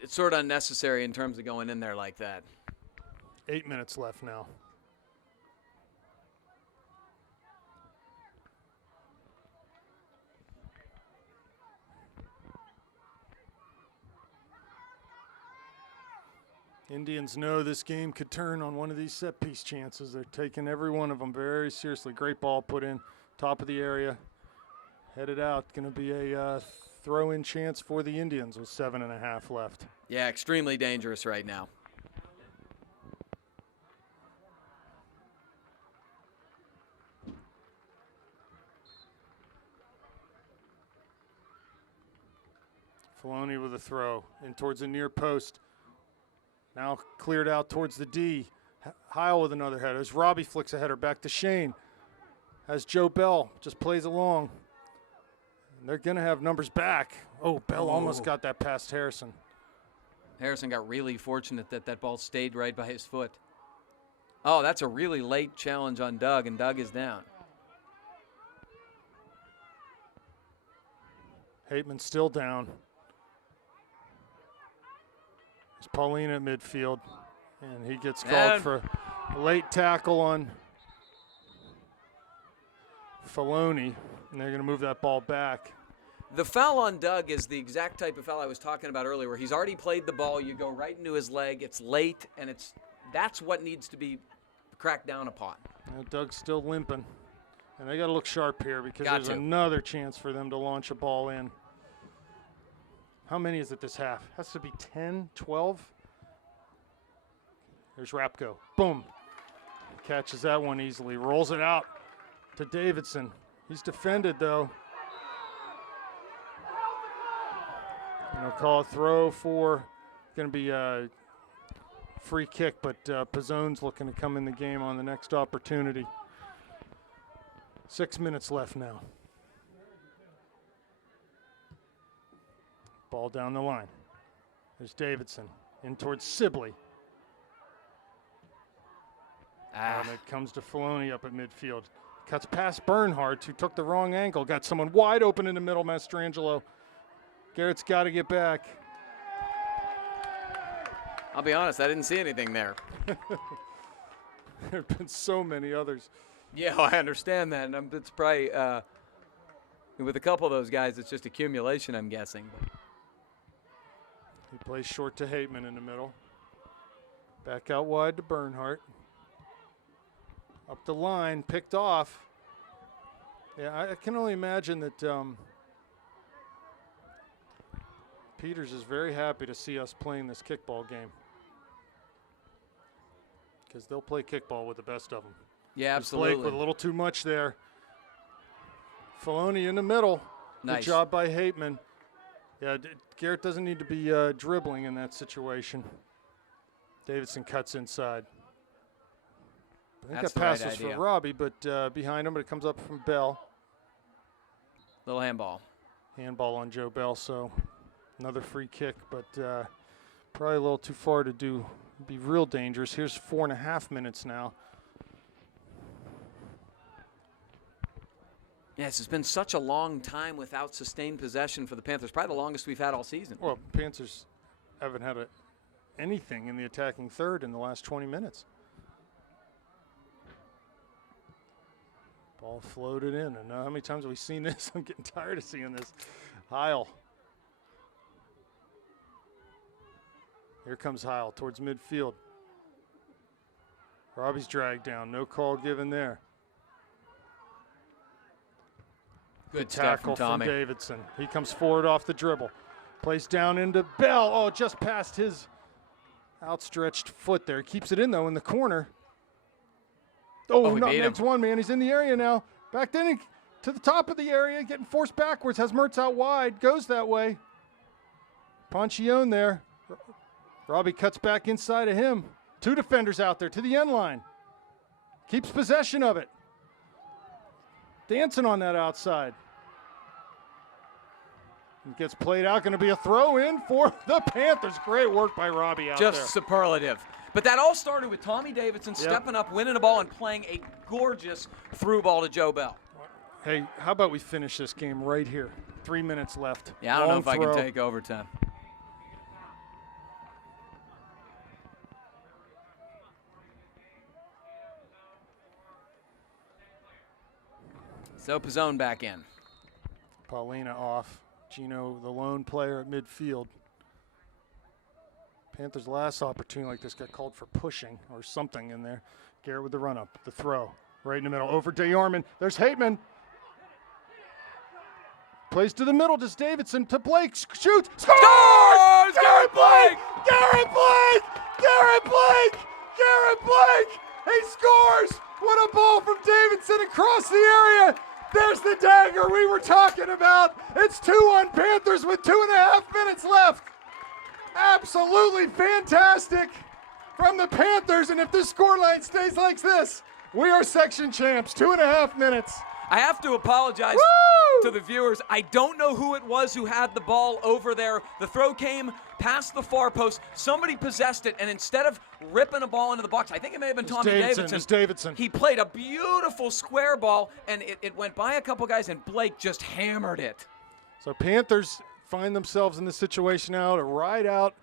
sort of unnecessary in terms of going in there like that. 8 minutes left now. Indians know this game could turn on one of these set-piece chances. They're taking every one of them very seriously. Great ball put in, top of the area. Headed out, going to be a throw-in chance for the Indians with 7.5 left. Yeah, extremely dangerous right now. Filoni with a throw in towards the near post. Now cleared out towards the D. Heil with another header. As Robbie flicks a header back to Shane. As Joe Bell just plays along. And they're going to have numbers back. Oh, Bell almost got that past Harrison. Harrison got really fortunate that that ball stayed right by his foot. Oh, that's a really late challenge on Doug, and Doug is down. Hateman still down. There's Paulina at midfield, and he gets called for a late tackle on Filoni, and they're going to move that ball back. The foul on Doug is the exact type of foul I was talking about earlier, where he's already played the ball, you go right into his leg, it's late, and that's what needs to be cracked down upon. Doug's still limping, and they got to look sharp here because there's another chance for them to launch a ball in. How many is it this half? Has to be 10, 12. There's Rapko. Boom. Catches that one easily. Rolls it out to Davidson. He's defended, though. And they'll call a throw for, going to be a free kick, but Pizzone's looking to come in the game on the next opportunity. 6 minutes left now. Ball down the line. There's Davidson in towards Sibley. And it comes to Filoni up at midfield. Cuts past Bernhardt, who took the wrong angle. Got someone wide open in the middle, Mastrangelo. Garrett's got to get back. I'll be honest, I didn't see anything there. There have been so many others. Yeah, I understand that. And it's probably, with a couple of those guys, it's just accumulation, I'm guessing. He plays short to Hateman in the middle. Back out wide to Bernhardt. Up the line, picked off. Yeah, I can only imagine that Peters is very happy to see us playing this kickball game, because they'll play kickball with the best of them. Yeah, absolutely. Blake with a little too much there. Filoni in the middle. Nice. Good job by Hateman. Yeah, Garrett doesn't need to be dribbling in that situation. Davidson cuts inside. I think that pass was for Robbie, but behind him, but it comes up from Bell. Little handball. Handball on Joe Bell, so another free kick, but probably a little too far to do. Be real dangerous. Here's 4.5 minutes now. Yes, it's been such a long time without sustained possession for the Panthers. Probably the longest we've had all season. Well, Panthers haven't had anything in the attacking third in the last 20 minutes. Ball floated in. And how many times have we seen this? I'm getting tired of seeing this. Heil. Here comes Heil towards midfield. Robbie's dragged down. No call given there. Good Tackle from Tommy. Davidson. He comes forward off the dribble. Plays down into Bell. Oh, just past his outstretched foot there. Keeps it in, though, in the corner. Oh, he not beat him. makes one, man. He's in the area now. Back then to the top of the area, getting forced backwards. Has Mertz out wide. Goes that way. Ponchione there. Robbie cuts back inside of him. 2 defenders out there to the end line. Keeps possession of it. Dancing on that outside. It gets played out. Going to be a throw in for the Panthers. Great work by Robbie out there. Just superlative. But that all started with Tommy Davidson stepping up, winning the ball, and playing a gorgeous through ball to Joe Bell. Hey, how about we finish this game right here? 3 minutes left. Yeah, I don't know Long if I throw. can take overtime. So Pizzone back in. Paulina off. Gino, the lone player at midfield. Panthers' last opportunity like this got called for pushing or something in there. Garrett with the run-up, the throw. Right in the middle, over to Yarman. There's Hateman. Plays to the middle, does Davidson to Blake. Shoots! Scores! Garrett Blake! Garrett Blake! Garrett Blake! Garrett Blake! He scores! What a ball from Davidson across the area! There's the dagger we were talking about. It's 2-1 Panthers with 2.5 minutes left. Absolutely fantastic from the Panthers, and if this scoreline stays like this, we are section champs. 2.5 minutes. I have to apologize to the viewers. I don't know who it was who had the ball over there. The throw came past the far post. Somebody possessed it, and instead of ripping a ball into the box, I think it may have been Tommy Davidson. It's Davidson. He played a beautiful square ball, and it went by a couple guys, and Blake just hammered it. So Panthers find themselves in this situation now to ride out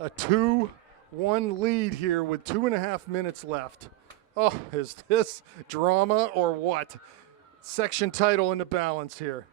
a 2-1 lead here with 2.5 minutes left. Oh, is this drama or what? Section title in the balance here.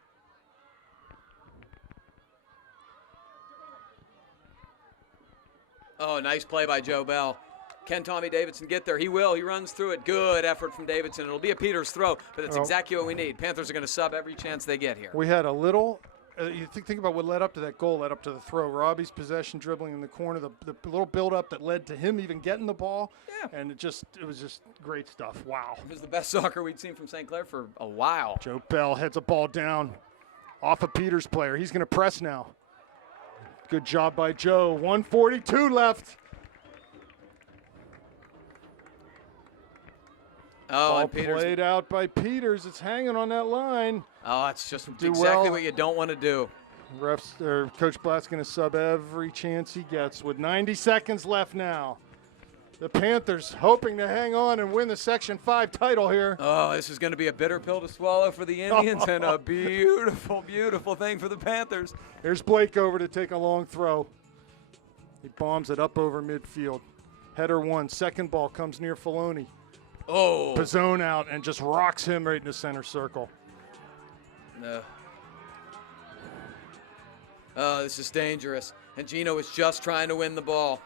Oh, nice play by Joe Bell. Can Tommy Davidson get there? He will. He runs through it. Good effort from Davidson. It'll be a Peters throw, but it's exactly what we need. Panthers are going to sub every chance they get here. We had a little, you think about what led up to that goal, led up to the throw. Robbie's possession dribbling in the corner, the little build-up that led to him even getting the ball. Yeah. And it was just great stuff. Wow. It was the best soccer we'd seen from St. Clair for a while. Joe Bell heads a ball down off a Peters player. He's going to press now. Good job by Joe. 1:42 left. Oh, Ball and Peters played out by Peters. It's hanging on that line. Oh, it's just Do exactly well. what you don't want to do. Coach Blatt's going to sub every chance he gets with 90 seconds left now. The Panthers hoping to hang on and win the Section 5 title here. Oh, this is going to be a bitter pill to swallow for the Indians and a beautiful, beautiful thing for the Panthers. Here's Blake over to take a long throw. He bombs it up over midfield. Header one. Second ball comes near Filoni. Oh. Pizzone out and just rocks him right in the center circle. No. Oh, this is dangerous. And Gino is just trying to win the ball.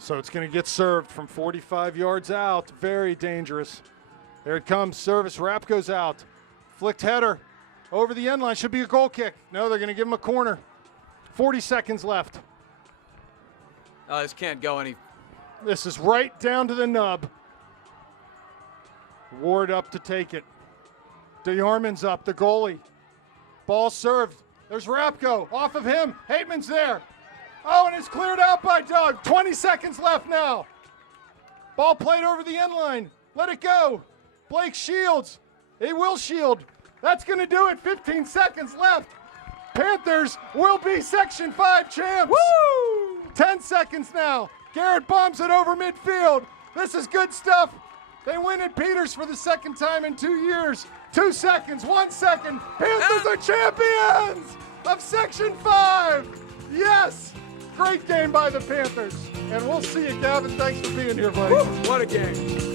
So it's going to get served from 45 yards out. Very dangerous. There it comes. Service. Wrap goes out. Flicked header. Over the end line. Should be a goal kick. No, they're going to give him a corner. 40 seconds left. Oh, this can't go any. This is right down to the nub. Ward up to take it. DeYarman's up, the goalie. Ball served. There's Rapko. Off of him. Hateman's there. Oh, and it's cleared out by Doug. 20 seconds left now. Ball played over the end line. Let it go. Blake shields. He will shield. That's going to do it. 15 seconds left. Panthers will be Section 5 champs. Woo! 10 seconds now. Garrett bombs it over midfield. This is good stuff. They win at Peters for the second time in 2 years. 2 seconds, 1 second. Panthers are champions of Section 5. Yes. Great game by the Panthers. And we'll see you, Gavin. Thanks for being here, buddy. Woo! What a game.